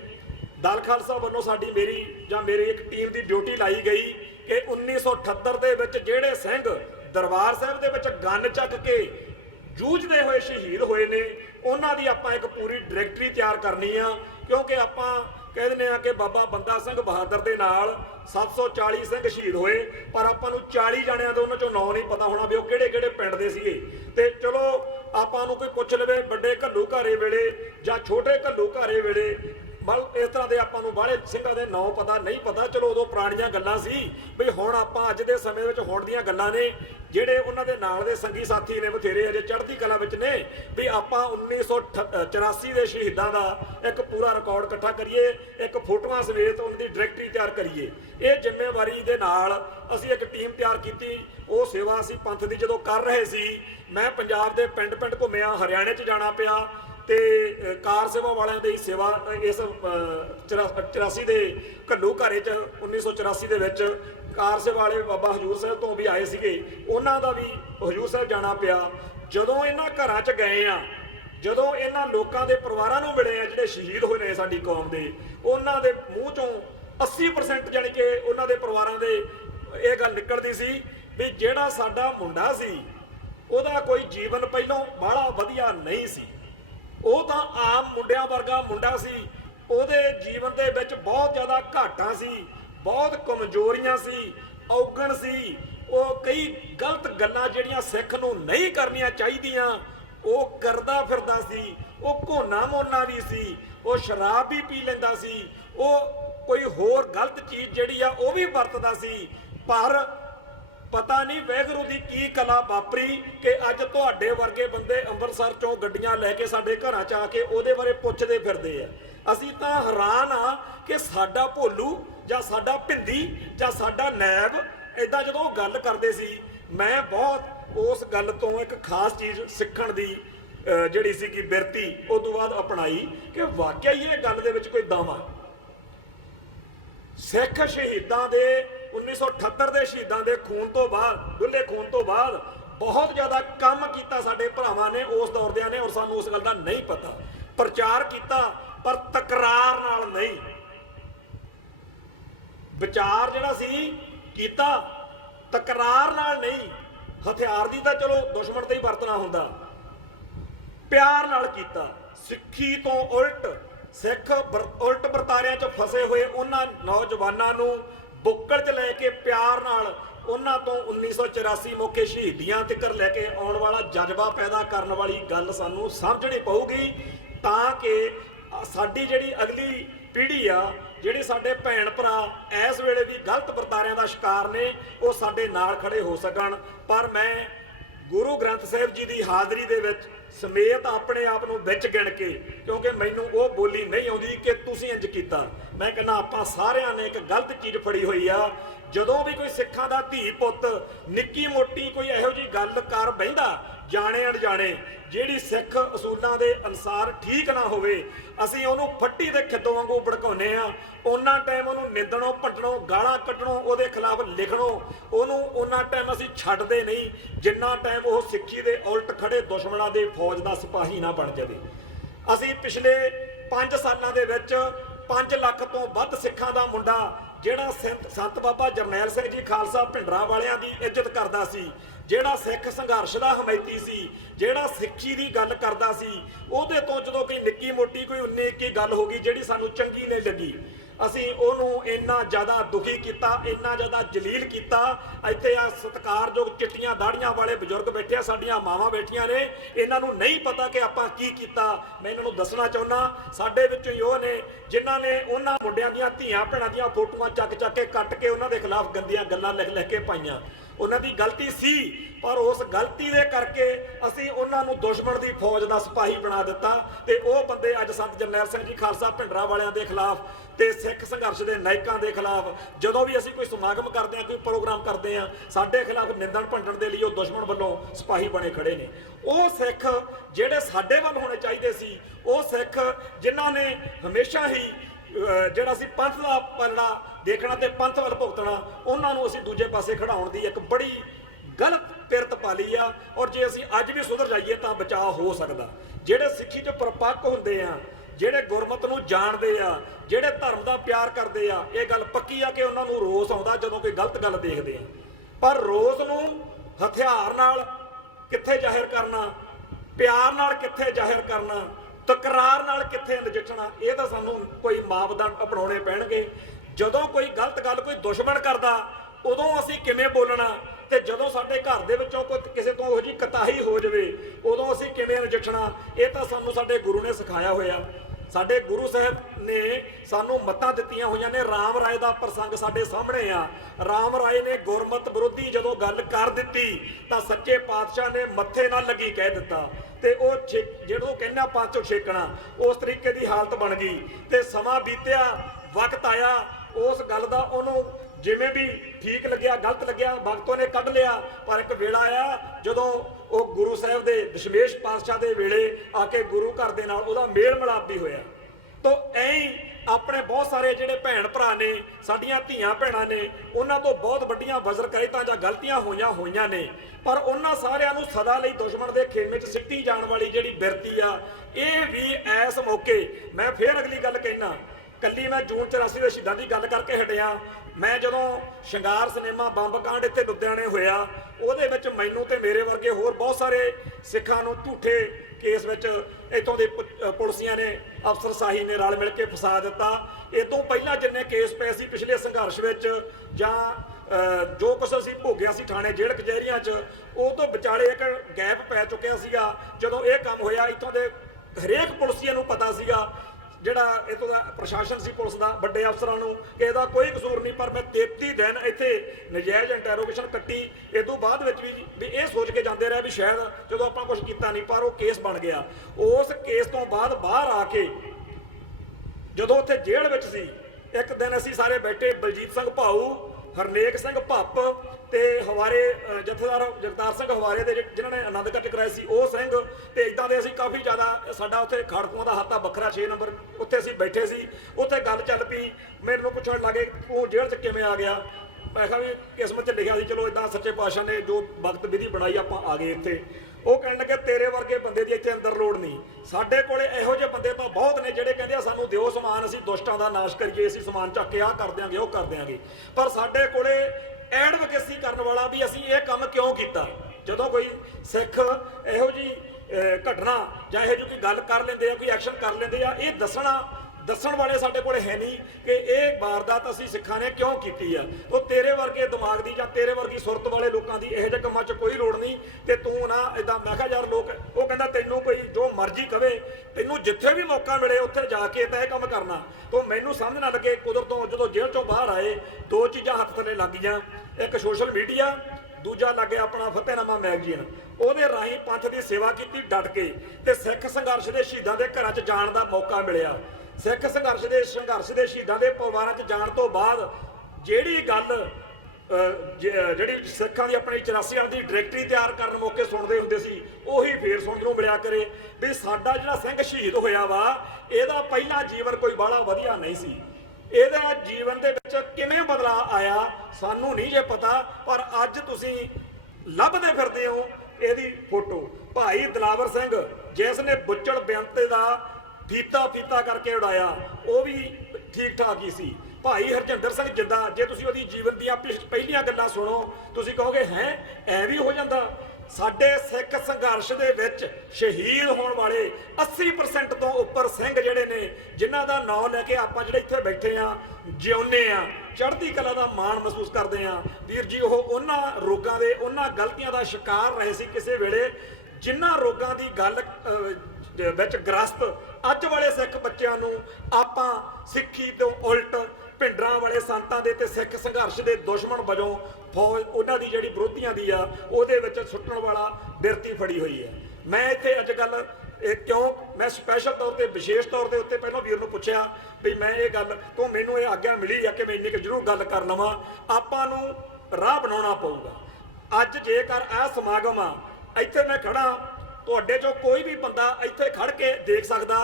ਦਲ ਖਾਲਸਾ ਵੱਲੋਂ ਮੇਰੀ ਇੱਕ ਟੀਮ ਦੀ ਡਿਊਟੀ ਲਾਈ ਗਈ ਕਿ 1978 ਦੇ ਵਿੱਚ ਜਿਹੜੇ ਸਿੰਘ ਦਰਬਾਰ ਸਾਹਿਬ ਦੇ ਵਿੱਚ ਗੰਨ ਚੱਕ ਕੇ ਜੂਝਦੇ ਹੋਏ ਸ਼ਹੀਦ ਹੋਏ ਨੇ, ਉਹਨਾਂ ਦੀ ਆਪਾਂ ਇੱਕ ਪੂਰੀ ਡਾਇਰੈਕਟਰੀ ਤਿਆਰ ਕਰਨੀ ਆ। ਕਿਉਂਕਿ ਆਪਾਂ ਕਹਿ ਦਿੰਦੇ ਆ ਕਿ ਬਾਬਾ ਬੰਦਾ ਸਿੰਘ ਬਹਾਦਰ ਦੇ ਨਾਲ 740 ਸਿੰਘ ਸ਼ਹੀਦ ਹੋਏ, ਪਰ ਆਪਾਂ ਨੂੰ 40 ਜਣਿਆਂ ਦੇ ਉਹਨਾਂ ਚੋਂ ਨਾਂ ਨਹੀਂ ਪਤਾ ਹੋਣਾ ਵੀ ਉਹ ਕਿਹੜੇ ਕਿਹੜੇ ਪਿੰਡ ਦੇ ਸੀਗੇ। ਤੇ ਚਲੋ ਆਪਾਂ ਨੂੰ ਕੋਈ ਪੁੱਛ ਲਵੇ ਵੱਡੇ ਘੱਲੂ ਘਾਰੇ ਵੇਲੇ ਜਾਂ ਛੋਟੇ ਘੱਲੂ ਘਾਰੇ ਵੇਲੇ, ਇਸ ਤਰ੍ਹਾਂ ਦੇ ਆਪਾਂ ਨੂੰ ਬਾਹਲੇ ਸਿੰਘਾਂ ਦੇ ਨਾਂ ਪਤਾ ਨਹੀਂ ਪਤਾ। ਚਲੋ ਉਦੋਂ ਪੁਰਾਣੀਆਂ ਗੱਲਾਂ ਸੀ ਵੀ, ਹੁਣ ਆਪਾਂ ਅੱਜ ਦੇ ਸਮੇਂ ਵਿੱਚ ਹੁਣ ਦੀਆਂ ਗੱਲਾਂ ਨੇ। ਜਿਹੜੇ ਉਹਨਾਂ ਦੇ ਨਾਲ ਦੇ ਸੰਗੀ ਸਾਥੀ ਨੇ ਬਥੇਰੇ ਅਜੇ ਚੜ੍ਹਦੀ ਕਲਾ ਵਿੱਚ ਨੇ, ਵੀ ਆਪਾਂ 1984 ਦੇ ਸ਼ਹੀਦਾਂ ਦਾ ਇੱਕ ਪੂਰਾ ਰਿਕਾਰਡ ਇਕੱਠਾ ਕਰੀਏ, ਇੱਕ ਫੋਟੋਆਂ ਸਮੇਤ ਉਹਨਾਂ ਦੀ ਡਾਇਰੈਕਟਰੀ ਤਿਆਰ ਕਰੀਏ। ਇਹ ਜ਼ਿੰਮੇਵਾਰੀ ਦੇ ਨਾਲ ਅਸੀਂ ਇੱਕ ਟੀਮ ਤਿਆਰ ਕੀਤੀ। ਉਹ ਸੇਵਾ ਅਸੀਂ ਪੰਥ ਦੀ ਜਦੋਂ ਕਰ ਰਹੇ ਸੀ, ਮੈਂ ਪੰਜਾਬ ਦੇ ਪਿੰਡ ਘੁੰਮਿਆ, ਹਰਿਆਣੇ 'ਚ ਜਾਣਾ ਪਿਆ, ਤੇ ਕਾਰ ਸੇਵਾ ਵਾਲਿਆਂ ਦੀ ਸੇਵਾ ਇਸ 84 ਦੇ ਘੱਲੂ ਘਾਰੇ 'ਚ 1984 ਦੇ ਵਿੱਚ ਕਾਰ ਸੇਵਾ ਵਾਲੇ ਬਾਬਾ ਹਜੂਰ ਸਾਹਿਬ ਤੋਂ ਵੀ ਆਏ ਸੀਗੇ, ਉਹਨਾਂ ਦਾ ਵੀ ਹਜੂਰ ਸਾਹਿਬ ਜਾਣਾ ਪਿਆ। ਜਦੋਂ ਇਹਨਾਂ ਘਰਾਂ 'ਚ ਗਏ ਆ, ਜਦੋਂ ਇਹਨਾਂ ਲੋਕਾਂ ਦੇ ਪਰਿਵਾਰਾਂ ਨੂੰ ਮਿਲੇ ਆ ਜਿਹੜੇ ਸ਼ਹੀਦ ਹੋਏ ਨੇ ਸਾਡੀ ਕੌਮ ਦੇ, ਉਹਨਾਂ ਦੇ ਮੂੰਹ 'ਚੋਂ 80% ਜਾਣੀ ਕਿ ਉਹਨਾਂ ਦੇ ਪਰਿਵਾਰਾਂ ਦੇ ਇਹ ਗੱਲ ਨਿਕਲਦੀ ਸੀ ਵੀ ਜਿਹੜਾ ਸਾਡਾ ਮੁੰਡਾ ਸੀ ਉਹਦਾ ਕੋਈ ਜੀਵਨ ਪਹਿਲਾਂ ਬਾਹਲਾ ਵਧੀਆ ਨਹੀਂ ਸੀ, ਉਹ ਤਾਂ ਆਮ ਮੁੰਡਿਆਂ ਵਰਗਾ ਮੁੰਡਾ ਸੀ, ਉਹਦੇ ਜੀਵਨ ਦੇ ਵਿੱਚ ਬਹੁਤ ਜ਼ਿਆਦਾ ਘਾਟਾਂ ਸੀ, ਬਹੁਤ ਕਮਜ਼ੋਰੀਆਂ ਸੀ, ਔਗਣ ਸੀ, ਉਹ ਕਈ ਗਲਤ ਗੱਲਾਂ ਜਿਹੜੀਆਂ ਸਿੱਖ ਨੂੰ ਨਹੀਂ ਕਰਨੀਆਂ ਚਾਹੀਦੀਆਂ ਉਹ ਕਰਦਾ ਫਿਰਦਾ ਸੀ, ਉਹ ਘੋਨਾ ਮੋਨਾ ਵੀ ਸੀ, ਉਹ ਸ਼ਰਾਬ ਵੀ ਪੀ ਲੈਂਦਾ ਸੀ, ਉਹ ਕੋਈ ਹੋਰ ਗਲਤ ਚੀਜ਼ ਜਿਹੜੀ ਆ ਉਹ ਵੀ ਵਰਤਦਾ ਸੀ। ਪਰ ਪਤਾ ਨਹੀਂ ਵਾਹਿਗੁਰੂ ਦੀ ਕੀ ਕਲਾ ਵਾਪਰੀ ਕਿ ਅੱਜ ਤੁਹਾਡੇ ਵਰਗੇ ਬੰਦੇ ਅੰਮ੍ਰਿਤਸਰ ਚੋਂ ਗੱਡੀਆਂ ਲੈ ਕੇ ਸਾਡੇ ਘਰਾਂ 'ਚ ਆ ਕੇ ਉਹਦੇ ਬਾਰੇ ਪੁੱਛਦੇ ਫਿਰਦੇ ਆ। ਅਸੀਂ ਤਾਂ ਹੈਰਾਨ ਆ ਕਿ ਸਾਡਾ ਭੋਲੂ ਜਾਂ ਸਾਡਾ ਭਿੰਦੀ ਜਾਂ ਸਾਡਾ ਨੈਬ ਇਦਾਂ ਜਦੋਂ ਉਹ ਗੱਲ ਕਰਦੇ ਸੀ, ਮੈਂ ਬਹੁਤ ਉਸ ਗੱਲ ਤੋਂ ਇੱਕ ਖਾਸ ਚੀਜ਼ ਸਿੱਖਣ ਦੀ ਜਿਹੜੀ ਸੀ ਕਿ ਬਿਰਤੀ ਉਸ ਤੋਂ ਬਾਅਦ ਅਪਣਾਈ ਕਿ ਵਾਕਿਆ ਹੀ ਇਹ ਗੱਲ ਦੇ ਵਿੱਚ ਕੋਈ ਦਮ ਆ। ਸਿੱਖ ਸ਼ਹੀਦਾਂ ਦੇ 1978 ਦੇ ਸ਼ਹੀਦਾਂ ਦੇ ਖੂਨ ਤੋਂ ਬਾਅਦ, ਡੁੱਲੇ ਖੂਨ ਤੋਂ ਬਾਅਦ ਬਹੁਤ ਜ਼ਿਆਦਾ ਕੰਮ ਕੀਤਾ ਸਾਡੇ ਭਰਾਵਾਂ ਨੇ ਉਸ ਦੌਰ ਦਿਆਂ ਨੇ, ਔਰ ਸਾਨੂੰ ਉਸ ਗੱਲ ਦਾ ਨਹੀਂ ਪਤਾ। ਪ੍ਰਚਾਰ ਕੀਤਾ ਪਰ ਤਕਰਾਰ ਨਾਲ ਨਹੀਂ, ਵਿਚਾਰ ਜਿਹੜਾ ਸੀ ਕੀਤਾ ਤਕਰਾਰ ਨਾਲ ਨਹੀਂ। ਹਥਿਆਰ ਦੀ ਤਾਂ ਚਲੋ ਦੁਸ਼ਮਣ ਤੇ ਹੀ ਵਰਤਣਾ ਹੁੰਦਾ, ਪਿਆਰ ਨਾਲ ਕੀਤਾ। ਸਿੱਖੀ ਤੋਂ ਉਲਟ ਸਿੱਖ ਉਲਟ ਵਰਤਾਰਿਆਂ 'ਚ ਫਸੇ ਹੋਏ ਉਹਨਾਂ ਨੌਜਵਾਨਾਂ ਨੂੰ ਬੁੱਕਲ 'ਚ ਲੈ ਕੇ ਪਿਆਰ ਨਾਲ ਉਹਨਾਂ ਤੋਂ 1984 ਮੌਕੇ ਸ਼ਹੀਦੀਆਂ ਤੱਕ ਲੈ ਕੇ ਆਉਣ ਵਾਲਾ ਜਜ਼ਬਾ ਪੈਦਾ ਕਰਨ ਵਾਲੀ ਗੱਲ ਸਾਨੂੰ ਸਮਝਣੀ ਪਊਗੀ, ਤਾਂ ਕਿ ਸਾਡੀ ਜਿਹੜੀ ਅਗਲੀ ਪੀੜ੍ਹੀ ਆ, ਜਿਹੜੇ ਸਾਡੇ ਭੈਣ ਭਰਾ ਇਸ ਵੇਲੇ ਵੀ ਗਲਤ ਵਰਤਾਰਿਆਂ ਦਾ ਸ਼ਿਕਾਰ ਨੇ, ਉਹ ਸਾਡੇ ਨਾਲ ਖੜੇ ਹੋ ਸਕਣ। ਪਰ ਮੈਂ ਗੁਰੂ ਗ੍ਰੰਥ ਸਾਹਿਬ ਜੀ ਦੀ ਹਾਜ਼ਰੀ ਦੇ ਵਿੱਚ ਸਮੇਤ ਆਪਣੇ ਆਪ ਨੂੰ ਵਿੱਚ ਗਿਣ ਕੇ, ਕਿਉਂਕਿ ਮੈਨੂੰ ਉਹ ਬੋਲੀ ਨਹੀਂ ਆਉਂਦੀ ਕਿ ਤੁਸੀਂ ਇੰਜ ਕੀਤਾ, ਮੈਂ ਕਹਿੰਦਾ ਆਪਾਂ ਸਾਰਿਆਂ ਨੇ ਇੱਕ ਗਲਤ ਚੀਜ਼ ਫੜੀ ਹੋਈ ਆ। ਜਦੋਂ ਵੀ ਕੋਈ ਸਿੱਖਾਂ ਦਾ ਧੀ ਪੁੱਤ ਨਿੱਕੀ ਮੋਟੀ ਕੋਈ ਇਹੋ ਜਿਹੀ ਗੱਲ ਕਰ ਬਹਿੰਦਾ ਜਾਣੇ ਅਣਜਾਣੇ, ਜਿਹੜੀ ਸਿੱਖ ਅਸੂਲਾਂ ਦੇ ਅਨੁਸਾਰ ਠੀਕ ਨਾ ਹੋਵੇ, ਅਸੀਂ ਉਹਨੂੰ ਫੱਟੀ ਦੇ ਖਿੱਦੋਂ ਵਾਂਗੂ ਭੜਕਾਉਂਦੇ ਆ। ਉਹਨਾਂ ਟਾਈਮ ਉਹਨੂੰ ਨਿੰਦਣੋਂ ਭੰਡਣੋਂ ਗਾਲਾਂ ਕੱਢਣੋਂ ਉਹਦੇ ਖਿਲਾਫ ਲਿਖਣੋਂ ਉਹਨੂੰ ਉਹਨਾਂ ਟਾਈਮ ਅਸੀਂ ਛੱਡਦੇ ਨਹੀਂ ਜਿੰਨਾ ਟਾਈਮ ਉਹ ਸਿੱਖੀ ਦੇ ਉਲਟ ਖੜੇ ਦੁਸ਼ਮਣਾਂ ਦੇ ਫੌਜ ਦਾ ਸਿਪਾਹੀ ਨਾ ਬਣ ਜਾਵੇ। ਅਸੀਂ ਪਿਛਲੇ 5 ਸਾਲਾਂ ਦੇ ਵਿੱਚ 5 ਲੱਖ ਤੋਂ ਵੱਧ ਸਿੱਖਾਂ ਦਾ ਮੁੰਡਾ ਜਿਹੜਾ ਸੰਤ ਬਾਬਾ ਜਰਨੈਲ ਸਿੰਘ ਜੀ ਖਾਲਸਾ ਭਿੰਡਰਾਂ ਵਾਲਿਆਂ ਦੀ ਇੱਜ਼ਤ ਕਰਦਾ ਸੀ, ਜਿਹੜਾ ਸਿੱਖ ਸੰਘਰਸ਼ ਦਾ ਹਮਾਇਤੀ ਸੀ, ਜਿਹੜਾ ਸਿੱਖੀ ਦੀ ਗੱਲ ਕਰਦਾ ਸੀ, ਉਹਦੇ ਤੋਂ ਜਦੋਂ ਕੋਈ ਨਿੱਕੀ ਮੋਟੀ ਕੋਈ 19-21 ਗੱਲ ਹੋ ਗਈ ਜਿਹੜੀ ਸਾਨੂੰ ਚੰਗੀ ਨਹੀਂ ਲੱਗੀ, ਅਸੀਂ ਉਹਨੂੰ ਇੰਨਾ ਜ਼ਿਆਦਾ ਦੁਖੀ ਕੀਤਾ, ਇੰਨਾ ਜ਼ਿਆਦਾ ਜਲੀਲ ਕੀਤਾ। ਇੱਥੇ ਆ ਸਤਿਕਾਰਯੋਗ ਚਿੱਟੀਆਂ ਦਾੜੀਆਂ ਵਾਲੇ ਬਜ਼ੁਰਗ ਬੈਠੇ ਆ, ਸਾਡੀਆਂ ਮਾਵਾਂ ਬੈਠੀਆਂ ਨੇ, ਇਹਨਾਂ ਨੂੰ ਨਹੀਂ ਪਤਾ ਕਿ ਆਪਾਂ ਕੀ ਕੀਤਾ। ਮੈਂ ਇਹਨਾਂ ਨੂੰ ਦੱਸਣਾ ਚਾਹੁੰਦਾ, ਸਾਡੇ ਵਿੱਚੋਂ ਹੀ ਉਹ ਨੇ ਜਿਨ੍ਹਾਂ ਨੇ ਉਹਨਾਂ ਮੁੰਡਿਆਂ ਦੀਆਂ ਧੀਆਂ ਭੈਣਾਂ ਦੀਆਂ ਫੋਟੋਆਂ ਚੱਕ ਕੇ ਕੱਟ ਕੇ ਉਹਨਾਂ ਦੇ ਖਿਲਾਫ ਗੰਦੀਆਂ ਗੱਲਾਂ ਲਿਖ ਕੇ ਪਾਈਆਂ। ਉਹਨਾਂ ਦੀ ਗਲਤੀ ਸੀ, ਪਰ ਉਸ ਗਲਤੀ ਦੇ ਕਰਕੇ ਅਸੀਂ ਉਹਨਾਂ ਨੂੰ ਦੁਸ਼ਮਣ ਦੀ ਫੌਜ ਦਾ ਸਿਪਾਹੀ ਬਣਾ ਦਿੱਤਾ। ਤੇ ਉਹ ਬੰਦੇ ਅੱਜ ਸੰਤ ਜਰਨੈਲ ਸਿੰਘ ਜੀ ਖਾਲਸਾ ਭਿੰਡਰਾਂ ਵਾਲਿਆਂ ਦੇ ਖਿਲਾਫ ਤੇ ਸਿੱਖ ਸੰਘਰਸ਼ ਦੇ ਨਾਇਕਾਂ ਦੇ ਖਿਲਾਫ ਜਦੋਂ ਵੀ ਅਸੀਂ ਕੋਈ ਸਮਾਗਮ ਕਰਦੇ ਹਾਂ, ਕੋਈ ਪ੍ਰੋਗਰਾਮ ਕਰਦੇ ਹਾਂ, ਸਾਡੇ ਖਿਲਾਫ ਨਿੰਦਣ ਭੰਡਣ ਦੇ ਲਈ ਉਹ ਦੁਸ਼ਮਣ ਵੱਲੋਂ ਸਿਪਾਹੀ ਬਣੇ ਖੜੇ ਨੇ। ਉਹ ਸਿੱਖ ਜਿਹੜੇ ਸਾਡੇ ਵੱਲ ਹੋਣੇ ਚਾਹੀਦੇ ਸੀ, ਉਹ ਸਿੱਖ ਜਿਨ੍ਹਾਂ ਨੇ ਹਮੇਸ਼ਾ ਹੀ ਜਿਹੜਾ ਸੀ ਪੰਥ ਦਾ ਪੱਲਾ ਦੇਖਣਾ ਤੇ ਪੰਥ ਵੱਲ ਭੁਗਤਣਾ, ਉਹਨਾਂ ਨੂੰ ਅਸੀਂ ਦੂਜੇ ਪਾਸੇ ਖੜਾਉਣ ਦੀ ਇੱਕ ਬੜੀ ਗਲਤ ਪਿਰਤ ਪਾਲੀ ਆ। ਔਰ ਜੇ ਅਸੀਂ ਅੱਜ ਵੀ ਸੁਧਰ ਜਾਈਏ ਤਾਂ ਬਚਾਅ ਹੋ ਸਕਦਾ। ਜਿਹੜੇ ਸਿੱਖੀ 'ਚ ਪਰਪੱਕ ਹੁੰਦੇ ਆ, ਜਿਹੜੇ ਗੁਰਮਤ ਨੂੰ ਜਾਣਦੇ ਆ, ਜਿਹੜੇ ਧਰਮ ਦਾ ਪਿਆਰ ਕਰਦੇ ਆ, ਇਹ ਗੱਲ ਪੱਕੀ ਆ ਕਿ ਉਹਨਾਂ ਨੂੰ ਰੋਸ ਆਉਂਦਾ ਜਦੋਂ ਕੋਈ ਗਲਤ ਗੱਲ ਦੇਖਦੇ ਆ। ਪਰ ਰੋਸ ਨੂੰ ਹਥਿਆਰ ਨਾਲ ਕਿੱਥੇ ਜ਼ਾਹਿਰ ਕਰਨਾ, ਪਿਆਰ ਨਾਲ ਕਿੱਥੇ ਜ਼ਾਹਿਰ ਕਰਨਾ, ਤਕਰਾਰ ਨਾਲ ਕਿੱਥੇ ਨਜਿੱਠਣਾ, ਇਹ ਤਾਂ ਸਾਨੂੰ ਕੋਈ ਮਾਪਦੰਡ ਅਪਣਾਉਣੇ ਪੈਣਗੇ। ਜਦੋਂ ਕੋਈ ਗਲਤ ਗੱਲ ਕੋਈ ਦੁਸ਼ਮਣ ਕਰਦਾ ਉਦੋਂ ਅਸੀਂ ਕਿਵੇਂ ਬੋਲਣਾ, ਤੇ ਜਦੋਂ ਸਾਡੇ ਘਰ ਦੇ ਵਿੱਚੋਂ ਕੋਈ ਕਿਸੇ ਤੋਂ ਉਹੋ ਜਿਹੀ ਕਤਾਹੀ ਹੋ ਜਾਵੇ ਉਦੋਂ ਅਸੀਂ ਕਿਵੇਂ ਨਜਿੱਠਣਾ, ਇਹ ਤਾਂ ਸਾਨੂੰ ਸਾਡੇ ਗੁਰੂ ਨੇ ਸਿਖਾਇਆ ਹੋਇਆ। ਸਾਡੇ ਗੁਰੂ ਸਾਹਿਬ ਨੇ ਸਾਨੂੰ ਮੱਤਾਂ ਦਿੱਤੀਆਂ ਹੋਈਆਂ ਨੇ। ਰਾਮ ਰਾਏ ਦਾ ਪ੍ਰਸੰਗ ਸਾਡੇ ਸਾਹਮਣੇ ਆ। ਰਾਮ ਰਾਏ ਨੇ ਗੁਰਮਤ ਵਿਰੋਧੀ ਜਦੋਂ ਗੱਲ ਕਰ ਦਿੱਤੀ ਤਾਂ ਸੱਚੇ ਪਾਤਸ਼ਾਹ ਨੇ ਮੱਥੇ ਨਾਲ ਲੱਗੀ ਕਹਿ ਦਿੱਤਾ, ਤੇ ਉਹ ਜਦੋਂ ਕਹਿੰਦਾ ਪੰਜ ਚੋਂ ਛੇਕਣਾ, ਉਸ ਤਰੀਕੇ ਦੀ ਹਾਲਤ ਬਣ ਗਈ। ਤੇ ਸਮਾਂ ਬੀਤਿਆ, ਵਕਤ ਆਇਆ, ਉਸ ਗੱਲ ਦਾ ਉਹਨੂੰ ਜਿਵੇਂ ਵੀ ਠੀਕ ਲੱਗਿਆ ਗਲਤ ਲੱਗਿਆ ਵਕਤ ਉਹਨੇ ਕੱਢ ਲਿਆ। ਪਰ ਇੱਕ ਵੇਲਾ ਆਇਆ ਜਦੋਂ ਉਹ ਗੁਰੂ ਸਾਹਿਬ ਦੇ ਦਸ਼ਮੇਸ਼ ਪਾਤਸ਼ਾਹ ਦੇ ਵੇਲੇ ਆ ਕੇ ਗੁਰੂ ਘਰ ਦੇ ਨਾਲ ਉਹਦਾ ਮੇਲ ਮਿਲਾਪ ਵੀ ਹੋਇਆ। ਤੋ ਐਂ ਹੀ ਆਪਣੇ ਬਹੁਤ ਸਾਰੇ ਜਿਹੜੇ ਭੈਣ ਭਰਾ ਨੇ, ਸਾਡੀਆਂ ਧੀਆਂ ਭੈਣਾਂ ਨੇ, ਉਹਨਾਂ ਤੋਂ ਬਹੁਤ ਵੱਡੀਆਂ ਵਜ਼ਰਕਰਿਤਾਂ ਜਾਂ ਗਲਤੀਆਂ ਹੋਈਆਂ ਨੇ, ਪਰ ਉਹਨਾਂ ਸਾਰਿਆਂ ਨੂੰ ਸਦਾ ਲਈ ਦੁਸ਼ਮਣ ਦੇ ਖੇਮੇ 'ਚ ਸਿੱਟੀ ਜਾਣ ਵਾਲੀ ਜਿਹੜੀ ਬਿਰਤੀ ਆ, ਇਹ ਵੀ ਇਸ ਮੌਕੇ ਮੈਂ ਫੇਰ ਅਗਲੀ ਗੱਲ ਕਹਿਣਾ, ਕੱਲੀ ਮੈਂ ਜੂਨ 84 ਦੇ ਸ਼ਹੀਦਾਂ ਦੀ ਗੱਲ ਕਰਕੇ ਹਟਿਆ। ਮੈਂ ਜਦੋਂ ਸ਼ਿੰਗਾਰ ਸਿਨੇਮਾ ਬੰਬ ਕਾਂਡ ਇੱਥੇ ਲੁਧਿਆਣੇ ਹੋਇਆ, ਉਹਦੇ ਵਿੱਚ ਮੈਨੂੰ ਤੇ ਮੇਰੇ ਵਰਗੇ ਹੋਰ ਬਹੁਤ ਸਾਰੇ ਸਿੱਖਾਂ ਨੂੰ ਝੂਠੇ ਕੇਸ ਵਿੱਚ ਇੱਥੋਂ ਦੇ ਪੁਲਿਸੀਆਂ ਨੇ, ਅਫਸਰਸ਼ਾਹੀ ਨੇ ਰਲ ਮਿਲ ਕੇ ਫਸਾ ਦਿੱਤਾ। ਇਹ ਤੋਂ ਪਹਿਲਾਂ ਜਿੰਨੇ ਕੇਸ ਪਏ ਸੀ ਪਿਛਲੇ ਸੰਘਰਸ਼ ਵਿੱਚ ਜਾਂ ਜੋ ਕੁਛ ਅਸੀਂ ਭੋਗਿਆ ਸੀ ਥਾਣੇ ਜੇਲ੍ਹ ਕਚਹਿਰੀਆਂ 'ਚ, ਉਹ ਤੋਂ ਵਿਚਾਲੇ ਇੱਕ ਗੈਪ ਪੈ ਚੁੱਕਿਆ ਸੀਗਾ। ਜਦੋਂ ਇਹ ਕੰਮ ਹੋਇਆ, ਇੱਥੋਂ ਦੇ ਹਰੇਕ ਪੁਲਿਸੀਆਂ ਨੂੰ ਪਤਾ ਸੀਗਾ, ਜਿਹੜਾ ਇੱਥੋਂ ਦਾ ਪ੍ਰਸ਼ਾਸਨ ਸੀ ਪੁਲਿਸ ਦਾ, ਵੱਡੇ ਅਫਸਰਾਂ ਨੂੰ, ਕਿ ਇਹਦਾ ਕੋਈ ਕਸੂਰ ਨਹੀਂ। ਪਰ ਮੈਂ 33 ਦਿਨ ਇੱਥੇ ਨਜਾਇਜ਼ ਇੰਟਰੋਗੇਸ਼ਨ ਕੱਟੀ। ਇਹ ਤੋਂ ਬਾਅਦ ਵਿੱਚ ਵੀ ਇਹ ਸੋਚ ਕੇ ਜਾਂਦੇ ਰਹੇ ਵੀ ਸ਼ਾਇਦ ਜਦੋਂ ਆਪਾਂ ਕੁਝ ਕੀਤਾ ਨਹੀਂ, ਪਰ ਉਹ ਕੇਸ ਬਣ ਗਿਆ। ਉਸ ਕੇਸ ਤੋਂ ਬਾਅਦ ਬਾਹਰ ਆ ਕੇ ਜਦੋਂ ਉੱਥੇ ਜੇਲ੍ਹ ਵਿੱਚ ਸੀ, ਇੱਕ ਦਿਨ ਅਸੀਂ ਸਾਰੇ ਬੈਠੇ, ਬਲਜੀਤ ਸਿੰਘ ਭਾਊ, ਹਰਨੇਕ ਸਿੰਘ ਭੱਪ ਤੇ ਹਵਾਰੇ ਜਥੇਦਾਰ ਜਗਤਾਰ ਸਿੰਘ ਹਵਾਰੇ ਦੇ ਜਿਨ੍ਹਾਂ ਨੇ ਆਨੰਦ ਕੱਟ ਕਰਾਏ ਸੀ, ਉਹ ਸਿੰਘ, ਤੇ ਇਦਾਂ ਦੇ ਅਸੀਂ ਕਾਫੀ ਜ਼ਿਆਦਾ, ਸਾਡਾ ਉੱਥੇ ਖੜਕੂਆਂ ਦਾ ਹੱਤਾ ਵੱਖਰਾ 6 ਨੰਬਰ, ਉੱਥੇ ਅਸੀਂ ਬੈਠੇ ਸੀ। ਉੱਥੇ ਗੱਲ ਚੱਲ ਪਈ, ਮੈਨੂੰ ਪੁੱਛਣ ਲੱਗੇ ਤੂੰ ਜੇਲ੍ਹ 'ਚ ਕਿਵੇਂ ਆ ਗਿਆ। ਮੈਂ ਕਿਹਾ ਵੀ ਕਿਸਮਤ 'ਚ ਲਿਖਿਆ ਸੀ, ਚਲੋ ਇਦਾਂ ਸੱਚੇ ਪਾਤਸ਼ਾਹ ਨੇ ਜੋ ਵਕਤ ਵਿਧੀ ਬਣਾਈ, ਆਪਾਂ ਆ ਗਏ ਇੱਥੇ। ਉਹ ਕਹਿਣ ਲੱਗੇ ਤੇਰੇ ਵਰਗੇ ਬੰਦੇ ਦੀ ਇੱਥੇ ਅੰਦਰ ਲੋੜ ਨਹੀਂ, ਸਾਡੇ ਕੋਲੇ ਇਹੋ ਜਿਹੇ ਬੰਦੇ ਤਾਂ ਬਹੁਤ ਨੇ ਜਿਹੜੇ ਕਹਿੰਦੇ ਆ ਸਾਨੂੰ ਦਿਓ ਸਮਾਨ, ਅਸੀਂ ਦੁਸ਼ਟਾਂ ਦਾ ਨਾਸ਼ ਕਰੀਏ, ਅਸੀਂ ਸਮਾਨ ਚੱਕ ਕੇ ਆਹ ਕਰ ਦਿਆਂਗੇ, ਉਹ ਕਰ ਦਿਆਂਗੇ। ਪਰ ਸਾਡੇ ਕੋਲੇ ਐਡਵੋਕੇਸੀ ਕਰਨ ਵਾਲਾ ਵੀ ਅਸੀਂ ਇਹ ਕੰਮ ਕਿਉਂ ਕੀਤਾ। ਜਦੋਂ ਕੋਈ ਸਿੱਖ ਇਹੋ ਜਿਹੀ ਘਟਨਾ ਜਾਂ ਇਹੋ ਜਿਹੀ ਕੋਈ ਗੱਲ ਕਰ ਲੈਂਦੇ ਆ, ਕੋਈ ਐਕਸ਼ਨ ਕਰ ਲੈਂਦੇ ਆ, ਇਹ ਦੱਸਣ ਵਾਲੇ ਸਾਡੇ ਕੋਲ ਹੈ ਨਹੀਂ ਕਿ ਇਹ ਵਾਰਦਾਤ ਅਸੀਂ ਸਿੱਖਾਂ ਨੇ ਕਿਉਂ ਕੀਤੀ ਆ। ਉਹ ਤੇਰੇ ਵਰਗੇ ਦਿਮਾਗ ਦੀ ਜਾਂ ਤੇਰੇ ਵਰਗੀ ਸੁਰਤ ਵਾਲੇ ਲੋਕਾਂ ਦੀ ਇਹੋ ਜਿਹੇ ਕੰਮਾਂ 'ਚ ਕੋਈ ਲੋੜ ਨਹੀਂ, ਤੇ ਤੂੰ ਨਾ ਇਦਾਂ। ਮੈਂ ਕਿਹਾ ਯਾਰ ਲੋਕ, ਉਹ ਕਹਿੰਦਾ ਤੈਨੂੰ ਕੋਈ ਜੋ ਮਰਜ਼ੀ ਕਵੇ, ਤੈਨੂੰ ਜਿੱਥੇ ਵੀ ਮੌਕਾ ਮਿਲੇ ਉੱਥੇ ਜਾ ਕੇ ਤਾਂ ਇਹ ਕੰਮ ਕਰਨਾ। ਤੋ ਮੈਨੂੰ ਸਮਝ ਨਾ ਲੱਗੇ, ਕੁਦਰਤੋਂ ਜਦੋਂ ਜੇਲ੍ਹ 'ਚੋਂ ਬਾਹਰ ਆਏ, 2 ਚੀਜ਼ਾਂ ਹੱਥ ਥੱਲੇ ਲੱਗ ਗਈਆਂ, ਇੱਕ ਸੋਸ਼ਲ ਮੀਡੀਆ, ਦੂਜਾ ਲੱਗੇ ਆਪਣਾ ਫਤਿਹਨਾਮਾ ਮੈਗਜ਼ੀਨ। ਉਹਦੇ ਰਾਹੀਂ ਪੰਥ ਦੀ ਸੇਵਾ ਕੀਤੀ ਡਟ ਕੇ, ਤੇ ਸਿੱਖ ਸੰਘਰਸ਼ ਦੇ ਸ਼ਹੀਦਾਂ ਦੇ ਘਰਾਂ 'ਚ ਜਾਣ ਦਾ ਮੌਕਾ ਮਿਲਿਆ। ਸਿੱਖ ਸੰਘਰਸ਼ ਦੇ ਸ਼ਹੀਦਾਂ ਦੇ ਪਰਿਵਾਰਾਂ 'ਚ ਜਾਣ ਤੋਂ ਬਾਅਦ ਜਿਹੜੀ ਗੱਲ ਜਿਹੜੀ ਸਿੱਖਾਂ ਦੀ ਆਪਣੀ 84 ਦੀ ਡਾਇਰੈਕਟਰੀ ਤਿਆਰ ਕਰਨ ਮੌਕੇ ਸੁਣਦੇ ਹੁੰਦੇ ਸੀ, ਉਹੀ ਫੇਰ ਸੁਣਨ ਨੂੰ ਮਿਲਿਆ ਕਰੇ ਵੀ ਸਾਡਾ ਜਿਹੜਾ ਸਿੰਘ ਸ਼ਹੀਦ ਹੋਇਆ ਵਾ, ਇਹਦਾ ਪਹਿਲਾ ਜੀਵਨ ਕੋਈ ਬਾਹਲਾ ਵਧੀਆ ਨਹੀਂ ਸੀ। ਇਹਦੇ ਜੀਵਨ ਦੇ ਵਿੱਚ ਕਿਵੇਂ ਬਦਲਾਅ ਆਇਆ ਸਾਨੂੰ ਨਹੀਂ ਜੇ ਪਤਾ, ਪਰ ਅੱਜ ਤੁਸੀਂ ਲੱਭਦੇ ਫਿਰਦੇ ਹੋ ਇਹਦੀ ਫੋਟੋ। ਭਾਈ ਦਿਲਾਵਰ ਸਿੰਘ, ਜਿਸ ਨੇ ਬੁੱਚੜ ਬੇਅੰਤ ਦਾ ਫੀਤਾ ਕਰਕੇ ਉਡਾਇਆ, ਉਹ ਵੀ ਠੀਕ ਠਾਕ ਹੀ ਸੀ। ਭਾਈ ਹਰਜਿੰਦਰ ਸਿੰਘ ਜਿੱਦਾਂ, ਜੇ ਤੁਸੀਂ ਉਹਦੀ ਜੀਵਨ ਦੀਆਂ ਪਹਿਲੀਆਂ ਗੱਲਾਂ ਸੁਣੋ, ਤੁਸੀਂ ਕਹੋਗੇ ਹੈ ਐ ਵੀ ਹੋ ਜਾਂਦਾ। ਸਾਡੇ ਸਿੱਖ ਸੰਘਰਸ਼ ਦੇ ਵਿੱਚ ਸ਼ਹੀਦ ਹੋਣ ਵਾਲੇ 80% ਤੋਂ ਉੱਪਰ ਸਿੰਘ ਜਿਹੜੇ ਨੇ, ਜਿਨ੍ਹਾਂ ਦਾ ਨਾਂ ਲੈ ਕੇ ਆਪਾਂ ਜਿਹੜੇ ਇੱਥੇ ਬੈਠੇ ਆ, ਜਿਉਂਦੇ ਆ, ਚੜ੍ਹਦੀ ਕਲਾ ਦਾ ਮਾਣ ਮਹਿਸੂਸ ਕਰਦੇ ਆ। ਵੀਰ ਜੀ, ਉਹ ਉਹਨਾਂ ਰੋਗਾਂ ਦੇ, ਉਹਨਾਂ ਗਲਤੀਆਂ ਦਾ ਸ਼ਿਕਾਰ ਰਹੇ ਸੀ ਕਿਸੇ ਵੇਲੇ, ਜਿਨ੍ਹਾਂ ਰੋਗਾਂ ਦੀ ਗੱਲ ਵਿੱਚ ਗ੍ਰਸਤ ਅੱਜ ਵਾਲੇ ਸਿੱਖ ਬੱਚਿਆਂ ਨੂੰ ਆਪਾਂ ਸਿੱਖੀ ਤੋਂ ਉਲਟ ਭਿੰਡਰਾਂ ਵਾਲੇ ਸੰਤਾਂ ਦੇ ਤੇ ਸਿੱਖ ਸੰਘਰਸ਼ ਦੇ ਦੁਸ਼ਮਣ ਵਜੋਂ ਫੌਜ ਉਹਨਾਂ ਦੀ ਜਿਹੜੀ ਵਿਰੋਧੀਆਂ ਦੀ ਆ, ਉਹਦੇ ਵਿੱਚ ਸੁੱਟਣ ਵਾਲਾ ਬਿਰਤੀ ਫੜੀ ਹੋਈ ਹੈ। ਮੈਂ ਇੱਥੇ ਅੱਜ ਗੱਲ ਇਹ ਕਿਉਂ, ਮੈਂ ਸਪੈਸ਼ਲ ਤੌਰ ਤੇ, ਵਿਸ਼ੇਸ਼ ਤੌਰ ਦੇ ਉੱਤੇ ਪਹਿਲਾਂ ਵੀਰ ਨੂੰ ਪੁੱਛਿਆ ਵੀ ਮੈਂ ਇਹ ਗੱਲ ਤੋਂ ਮੈਨੂੰ ਇਹ ਆਗਿਆ ਮਿਲੀ ਆ ਕਿ ਮੈਂ ਇੰਨੀ ਕੁ ਜ਼ਰੂਰ ਗੱਲ ਕਰ ਲਵਾਂ। ਆਪਾਂ ਨੂੰ ਰਾਹ ਬਣਾਉਣਾ ਪਊਗਾ। ਅੱਜ ਜੇਕਰ ਇਹ ਸਮਾਗਮ ਆ, ਇੱਥੇ ਮੈਂ ਖੜਾ, ਤੁਹਾਡੇ ਚੋਂ ਕੋਈ ਵੀ ਬੰਦਾ ਇੱਥੇ ਖੜ ਕੇ ਦੇਖ ਸਕਦਾ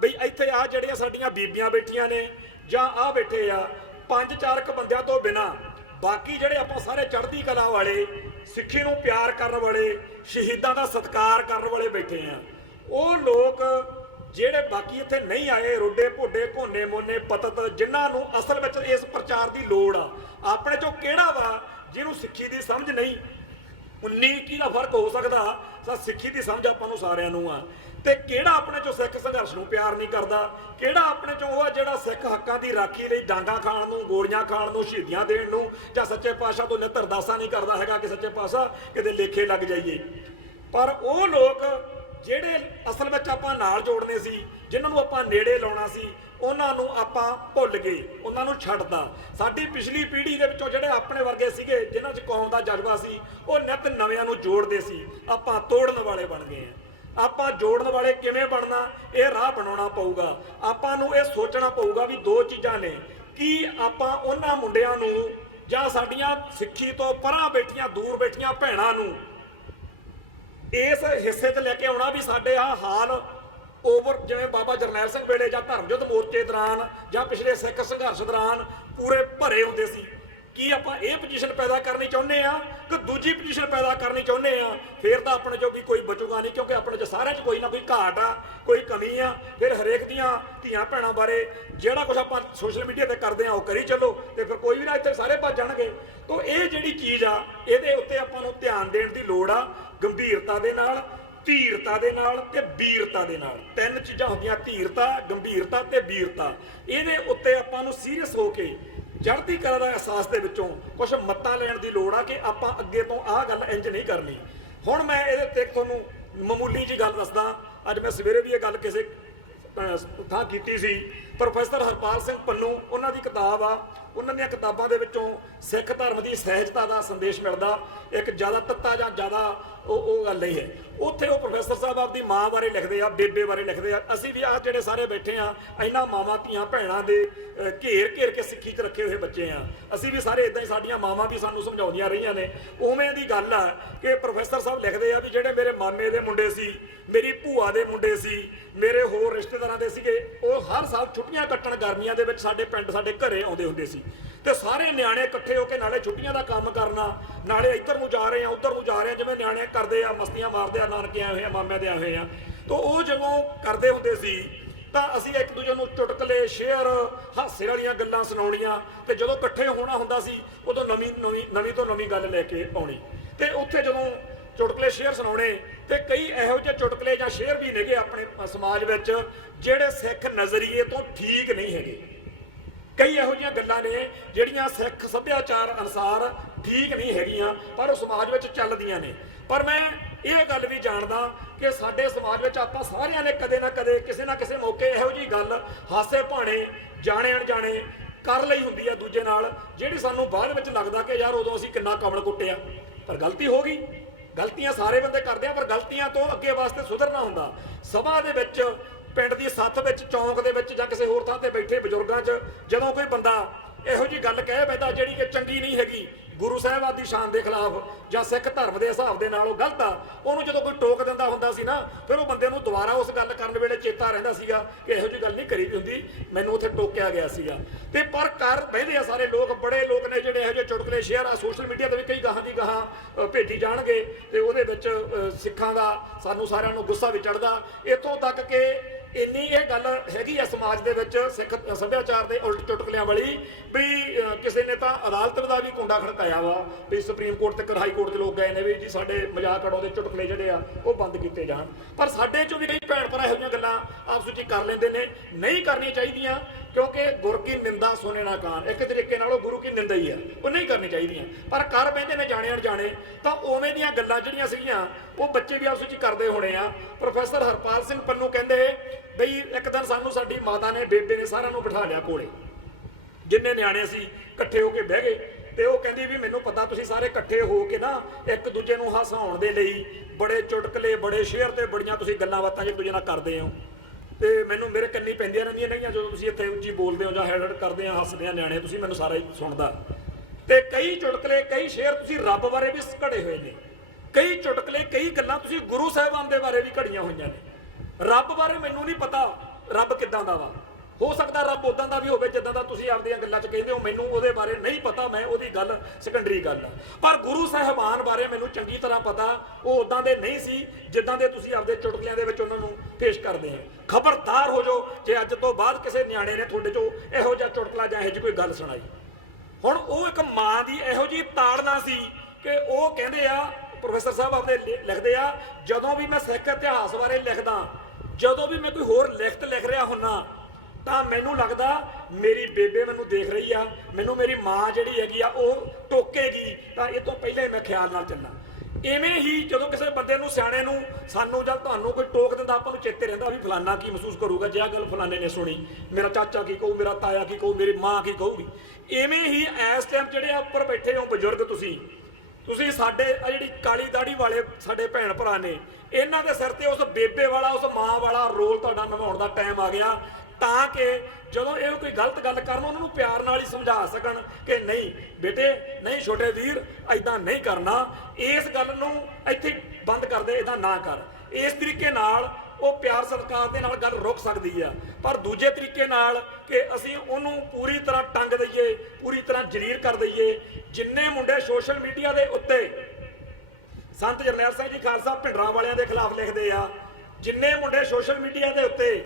ਬਈ ਇੱਥੇ ਆ ਜਿਹੜੀਆਂ ਸਾਡੀਆਂ ਬੀਬੀਆਂ ਬੈਠੀਆਂ ਨੇ ਜਾਂ ਆ ਬੈਠੇ ਆ, 5-4 ਬੰਦਿਆਂ ਤੋਂ ਬਿਨਾ ਬਾਕੀ ਜਿਹੜੇ ਆਪਾਂ ਸਾਰੇ ਚੜ੍ਹਦੀ ਕਲਾ ਵਾਲੇ, ਸਿੱਖੀ ਨੂੰ ਪਿਆਰ ਕਰਨ ਵਾਲੇ, ਸ਼ਹੀਦਾਂ ਦਾ ਸਤਿਕਾਰ ਕਰਨ ਵਾਲੇ ਬੈਠੇ ਆ। ਉਹ ਲੋਕ ਜਿਹੜੇ ਬਾਕੀ ਇੱਥੇ ਨਹੀਂ ਆਏ, ਰੋਡੇ ਭੋਡੇ, ਘੋਨੇ ਮੋਨੇ, ਪਤਤ, ਜਿਨ੍ਹਾਂ ਨੂੰ ਅਸਲ ਵਿੱਚ ਇਸ ਪ੍ਰਚਾਰ ਦੀ ਲੋੜ ਆ, ਆਪਣੇ ਚੋਂ ਕਿਹੜਾ ਵਾ ਜਿਹਨੂੰ ਸਿੱਖੀ ਦੀ ਸਮਝ ਨਹੀਂ। 19-21 ਦਾ ਫਰਕ ਹੋ ਸਕਦਾ, ਤਾਂ ਸਿੱਖੀ ਦੀ ਸਮਝ ਆਪਾਂ ਨੂੰ ਸਾਰਿਆਂ ਨੂੰ ਆ। ਤੇ ਕਿਹੜਾ ਆਪਣੇ ਚੋਂ ਸਿੱਖ ਸੰਘਰਸ਼ ਨੂੰ ਪਿਆਰ ਨਹੀਂ ਕਰਦਾ, ਕਿਹੜਾ ਆਪਣੇ ਚੋਂ ਉਹ ਆ ਜਿਹੜਾ ਸਿੱਖ ਹੱਕਾਂ ਦੀ ਰਾਖੀ ਲਈ ਡਾਂਗਾ ਖਾਣ ਨੂੰ, ਗੋਲੀਆਂ ਖਾਣ ਨੂੰ, ਸ਼ਹੀਦੀਆਂ ਦੇਣ ਨੂੰ, ਜਾਂ ਸੱਚੇ ਪਾਤਸ਼ਾਹ ਤੋਂ ਨਿੱਤ ਅਰਦਾਸਾਂ ਨਹੀਂ ਕਰਦਾ ਹੈਗਾ ਕਿ ਸੱਚੇ ਪਾਤਸ਼ਾਹ ਕਿਤੇ ਲੇਖੇ ਲੱਗ ਜਾਈਏ। ਪਰ ਉਹ ਲੋਕ ਜਿਹੜੇ ਅਸਲ ਵਿੱਚ ਆਪਾਂ ਨਾਲ ਜੋੜਨੇ ਸੀ, ਜਿਨ੍ਹਾਂ ਨੂੰ ਆਪਾਂ ਨੇੜੇ ਲਾਉਣਾ ਸੀ, ਉਹਨਾਂ ਨੂੰ ਆਪਾਂ ਭੁੱਲ ਗਏ, ਉਹਨਾਂ ਨੂੰ ਛੱਡਦਾ। ਸਾਡੀ ਪਿਛਲੀ ਪੀੜ੍ਹੀ ਦੇ ਵਿੱਚੋਂ ਜਿਹੜੇ ਆਪਣੇ ਵਰਗੇ ਸੀਗੇ, ਜਿਨ੍ਹਾਂ 'ਚ ਕੌਮ ਦਾ ਜਜ਼ਬਾ ਸੀ, ਉਹ ਨਿੱਤ ਨਵਿਆਂ ਨੂੰ ਜੋੜਦੇ ਸੀ। ਆਪਾਂ ਤੋੜਨ ਵਾਲੇ ਬਣ ਗਏ ਆ। ਆਪਾਂ ਜੋੜਨ ਵਾਲੇ ਕਿਵੇਂ ਬਣਨਾ, ਇਹ ਰਾਹ ਬਣਾਉਣਾ ਪਊਗਾ। ਆਪਾਂ ਨੂੰ ਇਹ ਸੋਚਣਾ ਪਊਗਾ ਵੀ 2 ਚੀਜ਼ਾਂ ਨੇ, ਕਿ ਆਪਾਂ ਉਹਨਾਂ ਮੁੰਡਿਆਂ ਨੂੰ ਜਾਂ ਸਾਡੀਆਂ ਸਿੱਖੀ ਤੋਂ ਪਰਾਂ ਬੈਠੀਆਂ, ਦੂਰ ਬੈਠੀਆਂ ਭੈਣਾਂ ਨੂੰ ਇਸ ਹਿੱਸੇ 'ਚ ਲੈ ਕੇ ਆਉਣਾ ਵੀ ਸਾਡੇ ਆਹ ਹਾਲ ਓਵਰ ਜਿਵੇਂ ਬਾਬਾ ਜਰਨੈਲ ਸਿੰਘ ਵੇਲੇ ਜਾਂ ਧਰਮ ਯੁੱਧ ਮੋਰਚੇ ਦੌਰਾਨ ਜਾਂ ਪਿਛਲੇ ਸਿੱਖ ਸੰਘਰਸ਼ ਦੌਰਾਨ ਪੂਰੇ ਭਰੇ ਹੁੰਦੇ ਸੀ। ਕੀ ਆਪਾਂ ਇਹ ਪੋਜੀਸ਼ਨ ਪੈਦਾ ਕਰਨੀ ਚਾਹੁੰਦੇ ਆ ਕਿ ਦੂਜੀ ਪੋਜੀਸ਼ਨ ਪੈਦਾ ਕਰਨੀ ਚਾਹੁੰਦੇ ਆ? ਫਿਰ ਤਾਂ ਆਪਣੇ ਚੋਂ ਵੀ ਕੋਈ ਬਚੂਗਾ ਨਹੀਂ, ਕਿਉਂਕਿ ਆਪਣੇ ਚ ਸਾਰਿਆਂ 'ਚ ਕੋਈ ਨਾ ਕੋਈ ਘਾਟ ਆ, ਕੋਈ ਕਮੀ ਆ। ਫਿਰ ਹਰੇਕ ਦੀਆਂ ਧੀਆਂ ਭੈਣਾਂ ਬਾਰੇ ਜਿਹੜਾ ਕੁਝ ਆਪਾਂ ਸੋਸ਼ਲ ਮੀਡੀਆ ਤੇ ਕਰਦੇ ਆ ਉਹ ਕਰੀ ਚੱਲੋ, ਤੇ ਫਿਰ ਕੋਈ ਵੀ ਨਾ ਇੱਥੇ ਸਾਰੇ ਭੱਜ ਜਾਣਗੇ। ਤਾਂ ਇਹ ਜਿਹੜੀ ਚੀਜ਼ ਆ ਇਹਦੇ ਉੱਤੇ ਆਪਾਂ ਨੂੰ ਧਿਆਨ ਦੇਣ ਦੀ ਲੋੜ ਆ, ਗੰਭੀਰਤਾ ਦੇ ਨਾਲ, ਧੀਰਤਾ ਦੇ ਨਾਲ ਤੇ ਵੀਰਤਾ ਦੇ ਨਾਲ। ਤਿੰਨ ਚੀਜ਼ਾਂ ਹੁੰਦੀਆਂ, ਧੀਰਤਾ, ਗੰਭੀਰਤਾ ਤੇ ਵੀਰਤਾ। ਇਹਦੇ ਉੱਤੇ ਆਪਾਂ ਨੂੰ ਸੀਰੀਅਸ ਹੋ ਕੇ ਚੜ੍ਹਦੀ ਕਲਾ ਦਾ ਅਹਿਸਾਸ ਦੇ ਵਿੱਚੋਂ ਕੁਝ ਮੱਤਾਂ ਲੈਣ ਦੀ ਲੋੜ ਆ ਕਿ ਆਪਾਂ ਅੱਗੇ ਤੋਂ ਆਹ ਗੱਲ ਇੰਜ ਨਹੀਂ ਕਰਨੀ। ਹੁਣ ਮੈਂ ਇਹਦੇ ਤੇ ਤੁਹਾਨੂੰ ਮਾਮੂਲੀ ਜੀ ਗੱਲ ਦੱਸਦਾ। ਅੱਜ ਮੈਂ ਸਵੇਰੇ ਵੀ ਇਹ ਗੱਲ ਕਿਸੇ ਥਾਂ ਕੀਤੀ ਸੀ। ਪ੍ਰੋਫੈਸਰ ਹਰਪਾਲ ਸਿੰਘ ਪੰਨੂ, ਉਹਨਾਂ ਦੀ ਕਿਤਾਬ ਆ, ਉਹਨਾਂ ਦੀਆਂ ਕਿਤਾਬਾਂ ਦੇ ਵਿੱਚੋਂ ਸਿੱਖ ਧਰਮ ਦੀ ਸਹਿਜਤਾ ਦਾ ਸੰਦੇਸ਼ ਮਿਲਦਾ। ਇੱਕ ਜ਼ਿਆਦਾ ਤੱਤਾ ਜਾਂ ਜ਼ਿਆਦਾ ਉਹ ਗੱਲ ਨਹੀਂ ਹੈ। ਉੱਥੇ ਉਹ ਪ੍ਰੋਫੈਸਰ ਸਾਹਿਬ ਆਪਦੀ ਮਾਂ ਬਾਰੇ ਲਿਖਦੇ ਆ, ਬੇਬੇ ਬਾਰੇ ਲਿਖਦੇ ਆ। ਅਸੀਂ ਵੀ ਆਹ ਜਿਹੜੇ ਸਾਰੇ ਬੈਠੇ ਆ, ਇਹਨਾਂ ਮਾਵਾਂ ਧੀਆਂ ਭੈਣਾਂ ਦੇ ਘੇਰ ਘੇਰ ਕੇ ਸਿੱਖੀ 'ਚ ਰੱਖੇ ਹੋਏ ਬੱਚੇ ਆ। ਅਸੀਂ ਵੀ ਸਾਰੇ ਇਦਾਂ ਹੀ, ਸਾਡੀਆਂ ਮਾਵਾਂ ਵੀ ਸਾਨੂੰ ਸਮਝਾਉਂਦੀਆਂ ਰਹੀਆਂ ਨੇ। ਉਵੇਂ ਦੀ ਗੱਲ ਆ ਕਿ ਪ੍ਰੋਫੈਸਰ ਸਾਹਿਬ ਲਿਖਦੇ ਆ ਵੀ ਜਿਹੜੇ ਮੇਰੇ ਮਾਮੇ ਦੇ ਮੁੰਡੇ ਸੀ, ਮੇਰੀ ਭੂਆ ਦੇ ਮੁੰਡੇ ਸੀ, ਮੇਰੇ ਹੋਰ ਰਿਸ਼ਤੇਦਾਰਾਂ ਦੇ ਸੀਗੇ, ਉਹ ਹਰ ਸਾਲ ਛੁੱਟੀਆਂ ਕੱਟਣ ਗਰਮੀਆਂ ਦੇ ਵਿੱਚ ਸਾਡੇ ਪਿੰਡ, ਸਾਡੇ ਘਰੇ ਆਉਂਦੇ ਹੁੰਦੇ ਸੀ। ਤੇ ਸਾਰੇ ਨਿਆਣੇ ਇਕੱਠੇ ਹੋ ਕੇ ਨਾਲੇ ਛੁੱਟੀਆਂ ਦਾ ਕੰਮ ਕਰਨਾ, ਨਾਲੇ ਇੱਧਰ ਨੂੰ ਜਾ ਰਹੇ ਆ, ਉੱਧਰ ਨੂੰ ਜਾ ਰਹੇ ਆ, ਜਿਵੇਂ ਨਿਆਣੇ ਕਰਦੇ ਆ, ਮਸਤੀਆਂ ਮਾਰਦੇ ਆ, ਨਾਨਕੇ ਆਏ ਹੋਏ ਆ, ਮਾਮਿਆਂ ਦੇ ਆਏ ਹੋਏ ਆ। ਤਾਂ ਉਹ ਜਦੋਂ ਕਰਦੇ ਹੁੰਦੇ ਸੀ ਤਾਂ ਅਸੀਂ ਇੱਕ ਦੂਜੇ ਨੂੰ ਚੁਟਕਲੇ, ਸ਼ੇਅਰ, ਹਾਸੇ ਵਾਲੀਆਂ ਗੱਲਾਂ ਸੁਣਾਉਣੀਆਂ। ਤੇ ਜਦੋਂ ਇਕੱਠੇ ਹੋਣਾ ਹੁੰਦਾ ਸੀ ਉਦੋਂ ਨਵੀਂ ਤੋਂ ਨਵੀਂ ਗੱਲ ਲੈ ਕੇ ਆਉਣੀ। ਤੇ ਉੱਥੇ ਜਦੋਂ ਚੁਟਕਲੇ, ਸ਼ੇਅਰ ਸੁਣਾਉਣੇ, ਤੇ ਕਈ ਇਹੋ ਜਿਹੇ ਚੁਟਕਲੇ ਜਾਂ ਸ਼ੇਅਰ ਵੀ ਨੇਗੇ ਆਪਣੇ ਸਮਾਜ ਵਿੱਚ ਜਿਹੜੇ ਸਿੱਖ ਨਜ਼ਰੀਏ ਤੋਂ ਠੀਕ ਨਹੀਂ ਹੈਗੇ। ਕਈ ਇਹੋ ਜਿਹੀਆਂ ਗੱਲਾਂ ਨੇ ਜਿਹੜੀਆਂ ਸਿੱਖ ਸੱਭਿਆਚਾਰ ਅਨੁਸਾਰ ਠੀਕ ਨਹੀਂ ਹੈਗੀਆਂ, ਪਰ ਉਹ ਸਮਾਜ ਵਿੱਚ ਚੱਲਦੀਆਂ ਨੇ। ਪਰ ਮੈਂ ਇਹ ਗੱਲ ਵੀ ਜਾਣਦਾ ਕਿ ਸਾਡੇ ਸਮਾਜ ਵਿੱਚ ਆਪਾਂ ਸਾਰਿਆਂ ਨੇ ਕਦੇ ਨਾ ਕਦੇ ਕਿਸੇ ਨਾ ਕਿਸੇ ਮੌਕੇ ਇਹੋ ਜਿਹੀ ਗੱਲ ਹਾਸੇ ਭਾਣੇ, ਜਾਣੇ ਅਣਜਾਣੇ ਕਰ ਲਈ ਹੁੰਦੀ ਹੈ ਦੂਜੇ ਨਾਲ, ਜਿਹੜੀ ਸਾਨੂੰ ਬਾਅਦ ਵਿੱਚ ਲੱਗਦਾ ਕਿ ਯਾਰ ਉਦੋਂ ਅਸੀਂ ਕਿੰਨਾ ਕਮਲ ਕੁੱਟਿਆ, ਪਰ ਗਲਤੀ ਹੋ ਗਈ। ਗਲਤੀਆਂ ਸਾਰੇ ਬੰਦੇ ਕਰਦੇ ਆ, ਪਰ ਗਲਤੀਆਂ ਤੋਂ ਅੱਗੇ ਵਾਸਤੇ ਸੁਧਰਨਾ ਹੁੰਦਾ। ਸਭਾ ਦੇ ਵਿੱਚ, ਪਿੰਡ ਦੀ ਸੱਥ ਵਿੱਚ, ਚੌਂਕ ਦੇ ਵਿੱਚ ਜਾਂ ਕਿਸੇ ਹੋਰ ਥਾਂ ਤੇ ਬੈਠੇ ਬਜ਼ੁਰਗਾਂ 'ਚ ਜਦੋਂ ਕੋਈ ਬੰਦਾ ਇਹੋ ਜਿਹੀ ਗੱਲ ਕਹਿ ਪੈਂਦਾ ਜਿਹੜੀ ਕਿ ਚੰਗੀ ਨਹੀਂ ਹੈਗੀ, ਗੁਰੂ ਸਾਹਿਬਾਂ ਦੀ ਸ਼ਾਨ ਦੇ ਖਿਲਾਫ ਜਾਂ ਸਿੱਖ ਧਰਮ ਦੇ ਹਿਸਾਬ ਦੇ ਨਾਲ ਉਹ ਗਲਤ ਆ, ਉਹਨੂੰ ਜਦੋਂ ਕੋਈ ਟੋਕ ਦਿੰਦਾ ਹੁੰਦਾ ਸੀ ਨਾ, ਫਿਰ ਉਹ ਬੰਦੇ ਨੂੰ ਦੁਬਾਰਾ ਉਸ ਗੱਲ ਕਰਨ ਵੇਲੇ ਚੇਤਾ ਰਹਿੰਦਾ ਸੀਗਾ ਕਿ ਇਹੋ ਜਿਹੀ ਗੱਲ ਨਹੀਂ ਕਰੀ ਦੀ ਹੁੰਦੀ, ਮੈਨੂੰ ਉੱਥੇ ਟੋਕਿਆ ਗਿਆ ਸੀਗਾ। ਤੇ ਪਰ ਕਰ ਬਹਿੰਦੇ ਆ ਸਾਰੇ ਲੋਕ, ਬੜੇ ਲੋਕ ਨੇ ਜਿਹੜੇ ਇਹੋ ਜਿਹੇ ਚੁਟਕਲੇ, ਸ਼ੇਅਰ ਆ ਸੋਸ਼ਲ ਮੀਡੀਆ ਤੇ ਵੀ ਕਈ ਗਾਹਾਂ ਦੀ ਗਾਹਾਂ ਭੇਜੀ ਜਾਣਗੇ, ਤੇ ਉਹਦੇ ਵਿੱਚ ਸਿੱਖਾਂ ਦਾ ਸਾਨੂੰ ਸਾਰਿਆਂ ਨੂੰ ਗੁੱਸਾ ਵੀ ਚੜਦਾ। ਇੱਥੋਂ ਤੱਕ ਕਿ ਇੰਨੀ ਇਹ ਗੱਲ ਹੈਗੀ ਆ ਸਮਾਜ ਦੇ ਵਿੱਚ ਸਿੱਖ ਸੱਭਿਆਚਾਰ ਦੇ ਉਲਟ ਚੁਟਕਲਿਆਂ ਵਾਲੀ ਵੀ ਕਿਸੇ ਨੇ ਤਾਂ ਅਦਾਲਤ ਦਾ ਵੀ ਕੁੰਡਾ ਖੜਕਾਇਆ ਵਾ ਵੀ ਸੁਪਰੀਮ ਕੋਰਟ ਤੱਕ, ਹਾਈ ਕੋਰਟ ਦੇ ਲੋਕ ਗਏ ਨੇ ਵੀ ਜੀ ਸਾਡੇ ਮਜ਼ਾਕ ਉਡਾਉਂਦੇ ਚੁਟਕਲੇ ਜਿਹੜੇ ਆ ਉਹ ਬੰਦ ਕੀਤੇ ਜਾਣ। ਪਰ ਸਾਡੇ ਚੋਂ ਵੀ ਕਈ ਭੈਣ ਭਰਾ ਇਹੋ ਜਿਹੀਆਂ ਗੱਲਾਂ ਆਪਸ ਵਿੱਚ ਕਰ ਲੈਂਦੇ ਨੇ, ਨਹੀਂ ਕਰਨੀਆਂ ਚਾਹੀਦੀਆਂ, ਕਿਉਂਕਿ ਗੁਰ ਕੀ ਨਿੰਦਾ ਸੁਣੇ ਨਾ ਕਾਨ। ਇੱਕ ਤਰੀਕੇ ਨਾਲ ਉਹ ਗੁਰੂ ਕੀ ਨਿੰਦਾ ਹੀ ਆ, ਉਹ ਨਹੀਂ ਕਰਨੀ ਚਾਹੀਦੀਆਂ, ਪਰ ਕਰ ਬਹਿੰਦੇ ਨੇ ਜਾਣੇ ਅਣਜਾਣੇ। ਤਾਂ ਉਵੇਂ ਦੀਆਂ ਗੱਲਾਂ ਜਿਹੜੀਆਂ ਸੀਗੀਆਂ ਉਹ ਬੱਚੇ ਵੀ ਆਪਸ ਵਿੱਚ ਕਰਦੇ ਹੋਣੇ ਆ। ਪ੍ਰੋਫੈਸਰ ਹਰਪਾਲ ਸਿੰਘ ਪੰਨੂ ਕਹਿੰਦੇ ਬਈ ਇੱਕ ਦਿਨ ਸਾਨੂੰ ਸਾਡੀ ਮਾਤਾ ਨੇ, ਬੇਬੇ ਨੇ ਸਾਰਿਆਂ ਨੂੰ ਬਿਠਾ ਲਿਆ ਕੋਲੇ, ਜਿੰਨੇ ਨਿਆਣੇ ਸੀ ਇਕੱਠੇ ਹੋ ਕੇ ਬਹਿ ਗਏ। ਤੇ ਉਹ ਕਹਿੰਦੀ ਵੀ ਮੈਨੂੰ ਪਤਾ ਤੁਸੀਂ ਸਾਰੇ ਇਕੱਠੇ ਹੋ ਕੇ ਨਾ ਇੱਕ ਦੂਜੇ ਨੂੰ ਹਸਾਉਣ ਦੇ ਲਈ ਬੜੇ ਚੁਟਕਲੇ, ਬੜੇ ਸ਼ੇਅਰ ਤੇ ਬੜੀਆਂ ਤੁਸੀਂ ਗੱਲਾਂ ਬਾਤਾਂ ਇੱਕ ਦੂਜੇ ਨਾਲ ਕਰਦੇ ਹੋ, ਤੇ ਮੈਨੂੰ ਮੇਰੇ ਕੰਨੀ ਪੈਂਦੀਆਂ ਰਹਿੰਦੀਆਂ ਨੇਗੀਆਂ ਜਦੋਂ ਤੁਸੀਂ ਇੱਥੇ ਉੱਚੀ ਬੋਲਦੇ ਹੋ ਜਾਂ ਹੈਡ ਕਰਦੇ ਆ, ਹੱਸਦੇ ਆ ਨਿਆਣੇ, ਤੁਸੀਂ ਮੈਨੂੰ ਸਾਰਾ ਹੀ ਸੁਣਦਾ। ਤੇ ਕਈ ਚੁਟਕਲੇ, ਕਈ ਸ਼ੇਅਰ ਤੁਸੀਂ ਰੱਬ ਬਾਰੇ ਵੀ ਘੜੇ ਹੋਏ ਨੇ, ਕਈ ਚੁਟਕਲੇ, ਕਈ ਗੱਲਾਂ ਤੁਸੀਂ ਗੁਰੂ ਸਾਹਿਬਾਨ ਦੇ ਬਾਰੇ ਵੀ ਘੜੀਆਂ ਹੋਈਆਂ ਨੇ। ਰੱਬ ਬਾਰੇ ਮੈਨੂੰ ਨਹੀਂ ਪਤਾ ਰੱਬ ਕਿੱਦਾਂ ਦਾ ਵਾ, ਹੋ ਸਕਦਾ ਰੱਬ ਉਦਾਂ ਦਾ ਵੀ ਹੋਵੇ ਜਿੱਦਾਂ ਦਾ ਤੁਸੀਂ ਆਪਦੀਆਂ ਗੱਲਾਂ 'ਚ ਕਹਿੰਦੇ ਹੋ, ਮੈਨੂੰ ਉਹਦੇ ਬਾਰੇ ਨਹੀਂ ਪਤਾ, ਮੈਂ ਉਹਦੀ ਗੱਲ ਸੈਕੰਡਰੀ ਗੱਲ ਆ। ਪਰ ਗੁਰੂ ਸਾਹਿਬਾਨ ਬਾਰੇ ਮੈਨੂੰ ਚੰਗੀ ਤਰ੍ਹਾਂ ਪਤਾ, ਉਹ ਉਦਾਂ ਦੇ ਨਹੀਂ ਸੀ ਜਿੱਦਾਂ ਦੇ ਤੁਸੀਂ ਆਪਦੇ ਚੁਟਕਲਿਆਂ ਦੇ ਵਿੱਚ ਉਹਨਾਂ ਨੂੰ ਪੇਸ਼ ਕਰਦੇ ਆ। ਖਬਰਦਾਰ ਹੋ ਜਾਓ ਜੇ ਅੱਜ ਤੋਂ ਬਾਅਦ ਕਿਸੇ ਨਿਆਣੇ ਨੇ ਤੁਹਾਡੇ 'ਚੋਂ ਇਹੋ ਜਿਹਾ ਚੁਟਕਲਾ ਜਾਂ ਇਹੋ ਜਿਹੀ ਕੋਈ ਗੱਲ ਸੁਣਾਈ। ਹੁਣ ਉਹ ਇੱਕ ਮਾਂ ਦੀ ਇਹੋ ਜਿਹੀ ਤਾੜਨਾ ਸੀ ਕਿ ਉਹ ਕਹਿੰਦੇ ਆ, ਪ੍ਰੋਫੈਸਰ ਸਾਹਿਬ ਆਪਦੇ ਲਿਖਦੇ ਆ, ਜਦੋਂ ਵੀ ਮੈਂ ਸਿੱਖ ਇਤਿਹਾਸ ਬਾਰੇ ਲਿਖਦਾ, ਜਦੋਂ ਵੀ ਮੈਂ ਕੋਈ ਹੋਰ ਲਿਖਤ ਲਿਖ ਰਿਹਾ ਹੁੰਨਾ, ਤਾਂ ਮੈਨੂੰ ਲੱਗਦਾ ਮੇਰੀ ਬੇਬੇ ਮੈਨੂੰ ਦੇਖ ਰਹੀ ਆ, ਮੈਨੂੰ ਮੇਰੀ ਮਾਂ ਜਿਹੜੀ ਹੈਗੀ ਆ ਉਹ ਟੋਕੇਗੀ, ਤਾਂ ਇਹ ਤੋਂ ਪਹਿਲਾਂ ਹੀ ਮੈਂ ਖਿਆਲ ਨਾਲ ਚੱਲਾਂ। ਇਵੇਂ ਹੀ ਜਦੋਂ ਕਿਸੇ ਬੰਦੇ ਨੂੰ, ਸਿਆਣੇ ਨੂੰ, ਸਾਨੂੰ ਜਾਂ ਤੁਹਾਨੂੰ ਕੋਈ ਟੋਕ ਦਿੰਦਾ, ਆਪਾਂ ਨੂੰ ਚੇਤੇ ਰਹਿੰਦਾ ਵੀ ਫਲਾਨਾ ਕੀ ਮਹਿਸੂਸ ਕਰੂਗਾ ਜੇ ਆਹ ਗੱਲ ਫਲਾਨੇ ਨੇ ਸੁਣੀ, ਮੇਰਾ ਚਾਚਾ ਕੀ ਕਹੂ, ਮੇਰਾ ਤਾਇਆ ਕੀ ਕਹੂ, ਮੇਰੀ ਮਾਂ ਕੀ ਕਹੂਗੀ। ਇਵੇਂ ਹੀ ਇਸ ਟਾਈਮ ਜਿਹੜੇ ਉੱਪਰ ਬੈਠੇ ਹੋ ਬਜ਼ੁਰਗ, ਤੁਸੀਂ ਸਾਡੇ ਜਿਹੜੀ ਕਾਲੀ ਦਾੜੀ ਵਾਲੇ ਸਾਡੇ ਭੈਣ ਭਰਾ ਨੇ, ਇਹਨਾਂ ਦੇ ਸਿਰ ਤੇ ਉਸ ਬੇਬੇ ਵਾਲਾ, ਉਸ ਮਾਂ ਵਾਲਾ ਰੋਲ ਤੁਹਾਡਾ ਨਿਭਾਉਣ ਦਾ ਟਾਈਮ ਆ ਗਿਆ। ਤਾਂ ਕਿ ਜਦੋਂ ਇਹ ਕੋਈ ਗਲਤ ਗੱਲ ਕਰਨ ਉਹਨਾਂ ਨੂੰ ਪਿਆਰ ਨਾਲ ਹੀ ਸਮਝਾ ਸਕਣ ਕਿ ਨਹੀਂ ਬੇਟੇ, ਨਹੀਂ ਛੋਟੇ ਵੀਰ, ਐਦਾਂ ਨਹੀਂ ਕਰਨਾ, ਇਸ ਗੱਲ ਨੂੰ ਇੱਥੇ ਬੰਦ ਕਰ ਦੇ, ਇੱਦਾਂ ਨਾ ਕਰ। ਇਸ ਤਰੀਕੇ ਨਾਲ ਉਹ ਪਿਆਰ ਸਤਿਕਾਰ ਦੇ ਨਾਲ ਗੱਲ ਰੁਕ ਸਕਦੀ ਆ। ਪਰ ਦੂਜੇ ਤਰੀਕੇ ਨਾਲ ਕਿ ਅਸੀਂ ਉਹਨੂੰ ਪੂਰੀ ਤਰ੍ਹਾਂ ਟੰਗ ਦਈਏ, ਪੂਰੀ ਤਰ੍ਹਾਂ ਜਲੀਲ ਕਰ ਦਈਏ। ਜਿੰਨੇ ਮੁੰਡੇ ਸੋਸ਼ਲ ਮੀਡੀਆ ਦੇ ਉੱਤੇ ਸੰਤ ਜਰਨੈਲ ਸਿੰਘ ਜੀ ਖਾਲਸਾ ਭਿੰਡਰਾਂ ਵਾਲਿਆਂ ਦੇ ਖਿਲਾਫ ਲਿਖਦੇ ਆ, ਜਿੰਨੇ ਮੁੰਡੇ ਸੋਸ਼ਲ ਮੀਡੀਆ ਦੇ ਉੱਤੇ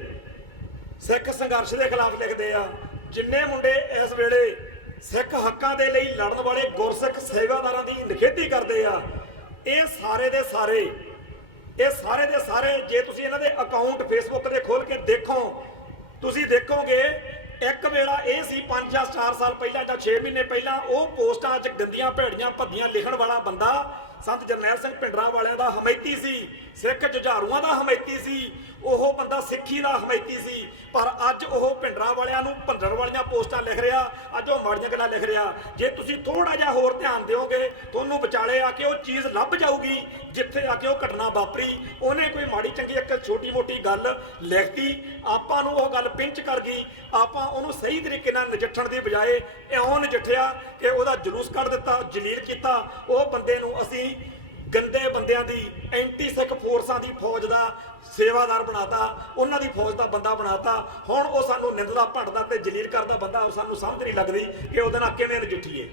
ਸਿੱਖ ਸੰਘਰਸ਼ ਦੇ ਖਿਲਾਫ ਲਿਖਦੇ ਆ, ਜਿੰਨੇ ਮੁੰਡੇ ਇਸ ਵੇਲੇ ਸਿੱਖ ਹੱਕਾਂ ਦੇ ਲਈ ਲੜਨ ਵਾਲੇ ਗੁਰਸਿੱਖ ਸੇਵਾਦਾਰਾਂ ਦੀ ਨਿਖੇਧੀ ਕਰਦੇ ਆ, ਇਹ ਸਾਰੇ ਦੇ ਸਾਰੇ ਜੇ ਤੁਸੀਂ ਇਹਨਾਂ ਦੇ ਅਕਾਊਂਟ ਫੇਸਬੁੱਕ ਦੇ ਖੋਲ ਕੇ ਦੇਖੋ, ਤੁਸੀਂ ਦੇਖੋਗੇ ਇੱਕ ਵੇਲਾ ਇਹ ਸੀ 5 ਜਾਂ 4 ਸਾਲ ਪਹਿਲਾਂ ਜਾਂ 6 ਮਹੀਨੇ ਪਹਿਲਾਂ ਉਹ ਪੋਸਟਾਂ 'ਚ ਗੰਦੀਆਂ ਭੈੜੀਆਂ ਭੱਦੀਆਂ ਲਿਖਣ ਵਾਲਾ ਬੰਦਾ ਸੰਤ ਜਰਨੈਲ ਸਿੰਘ ਭਿੰਡਰਾਂ ਵਾਲਿਆਂ ਦਾ ਹਮੈਤੀ ਸੀ, ਸਿੱਖ ਜੁਝਾਰੂਆਂ ਦਾ ਹਮੈਤੀ ਸੀ, ਉਹ ਬੰਦਾ ਸਿੱਖੀ ਦਾ ਹਮੈਤੀ ਸੀ। ਪਰ ਅੱਜ ਉਹ ਭਿੰਡਰਾਂ ਵਾਲਿਆਂ ਨੂੰ ਭੰਡਣ ਵਾਲੀਆਂ ਪੋਸਟਾਂ ਲਿਖ ਰਿਹਾ, ਅੱਜ ਉਹ ਮਾੜੀਆਂ ਗੱਲਾਂ ਲਿਖ ਰਿਹਾ। ਜੇ ਤੁਸੀਂ ਥੋੜਾ ਜਿਹਾ ਹੋਰ ਧਿਆਨ ਦਿਓਗੇ, ਤੁਹਾਨੂੰ ਵਿਚਾਲੇ ਆ ਕੇ ਉਹ ਚੀਜ਼ ਲੱਭ ਜਾਊਗੀ ਜਿੱਥੇ ਆ ਕੇ ਉਹ ਘਟਨਾ ਵਾਪਰੀ। ਉਹਨੇ ਕੋਈ ਮਾੜੀ ਚੰਗੀ ਇੱਕ ਛੋਟੀ ਮੋਟੀ ਗੱਲ ਲਿਖਤੀ, ਆਪਾਂ ਨੂੰ ਉਹ ਗੱਲ ਪਿੰਚ ਕਰ ਗਈ, ਆਪਾਂ ਉਹਨੂੰ ਸਹੀ ਤਰੀਕੇ ਨਾਲ ਨਜਿੱਠਣ ਦੀ ਬਜਾਏ ਇਉਂ ਨਜਿੱਠਿਆ ਕਿ ਉਹਦਾ ਜਲੂਸ ਕੱਢ ਦਿੱਤਾ, ਜਲੀਲ ਕੀਤਾ। ਉਹ ਬੰਦੇ ਨੂੰ ਅਸੀਂ ਗੰਦੇ ਬੰਦਿਆਂ ਦੀ ਐਂਟੀ ਸਿੱਖ ਫੋਰਸਾਂ ਦੀ ਫੌਜ ਦਾ ਸੇਵਾਦਾਰ ਬਣਾਤਾ, ਉਹਨਾਂ ਦੀ ਫੌਜ ਦਾ ਬੰਦਾ ਬਣਾਤਾ। ਹੁਣ ਉਹ ਸਾਨੂੰ ਨਿੰਦਦਾ, ਭੰਡਦਾ ਤੇ ਜਲੀਲ ਕਰਦਾ ਬੰਦਾ, ਸਾਨੂੰ ਸਮਝ ਨਹੀਂ ਲੱਗਦੀ ਕਿ ਉਹਦੇ ਨਾਲ ਕਿਵੇਂ ਨਜਿੱਠੀਏ।